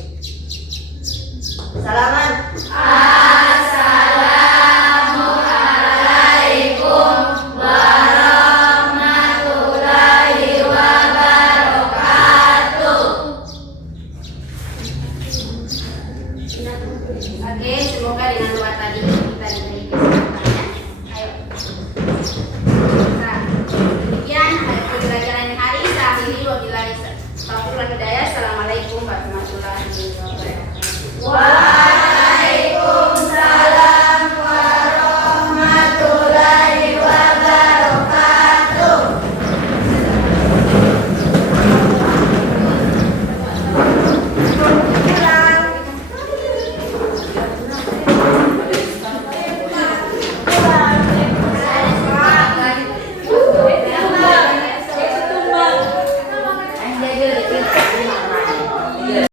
Salaman. Assalamualaikum warahmatullahi wabarakatuh. Oke, semoga dengan doa tadi kita diberi kesempatannya. Ayo. Nah, demikian pembelajaran hari ini. Wabillahi taufiq wal hidayah. Assalamualaikum warahmatullahi wabarakatuh. Waalaikumsalam warahmatullahi wabarakatuh. Anjay,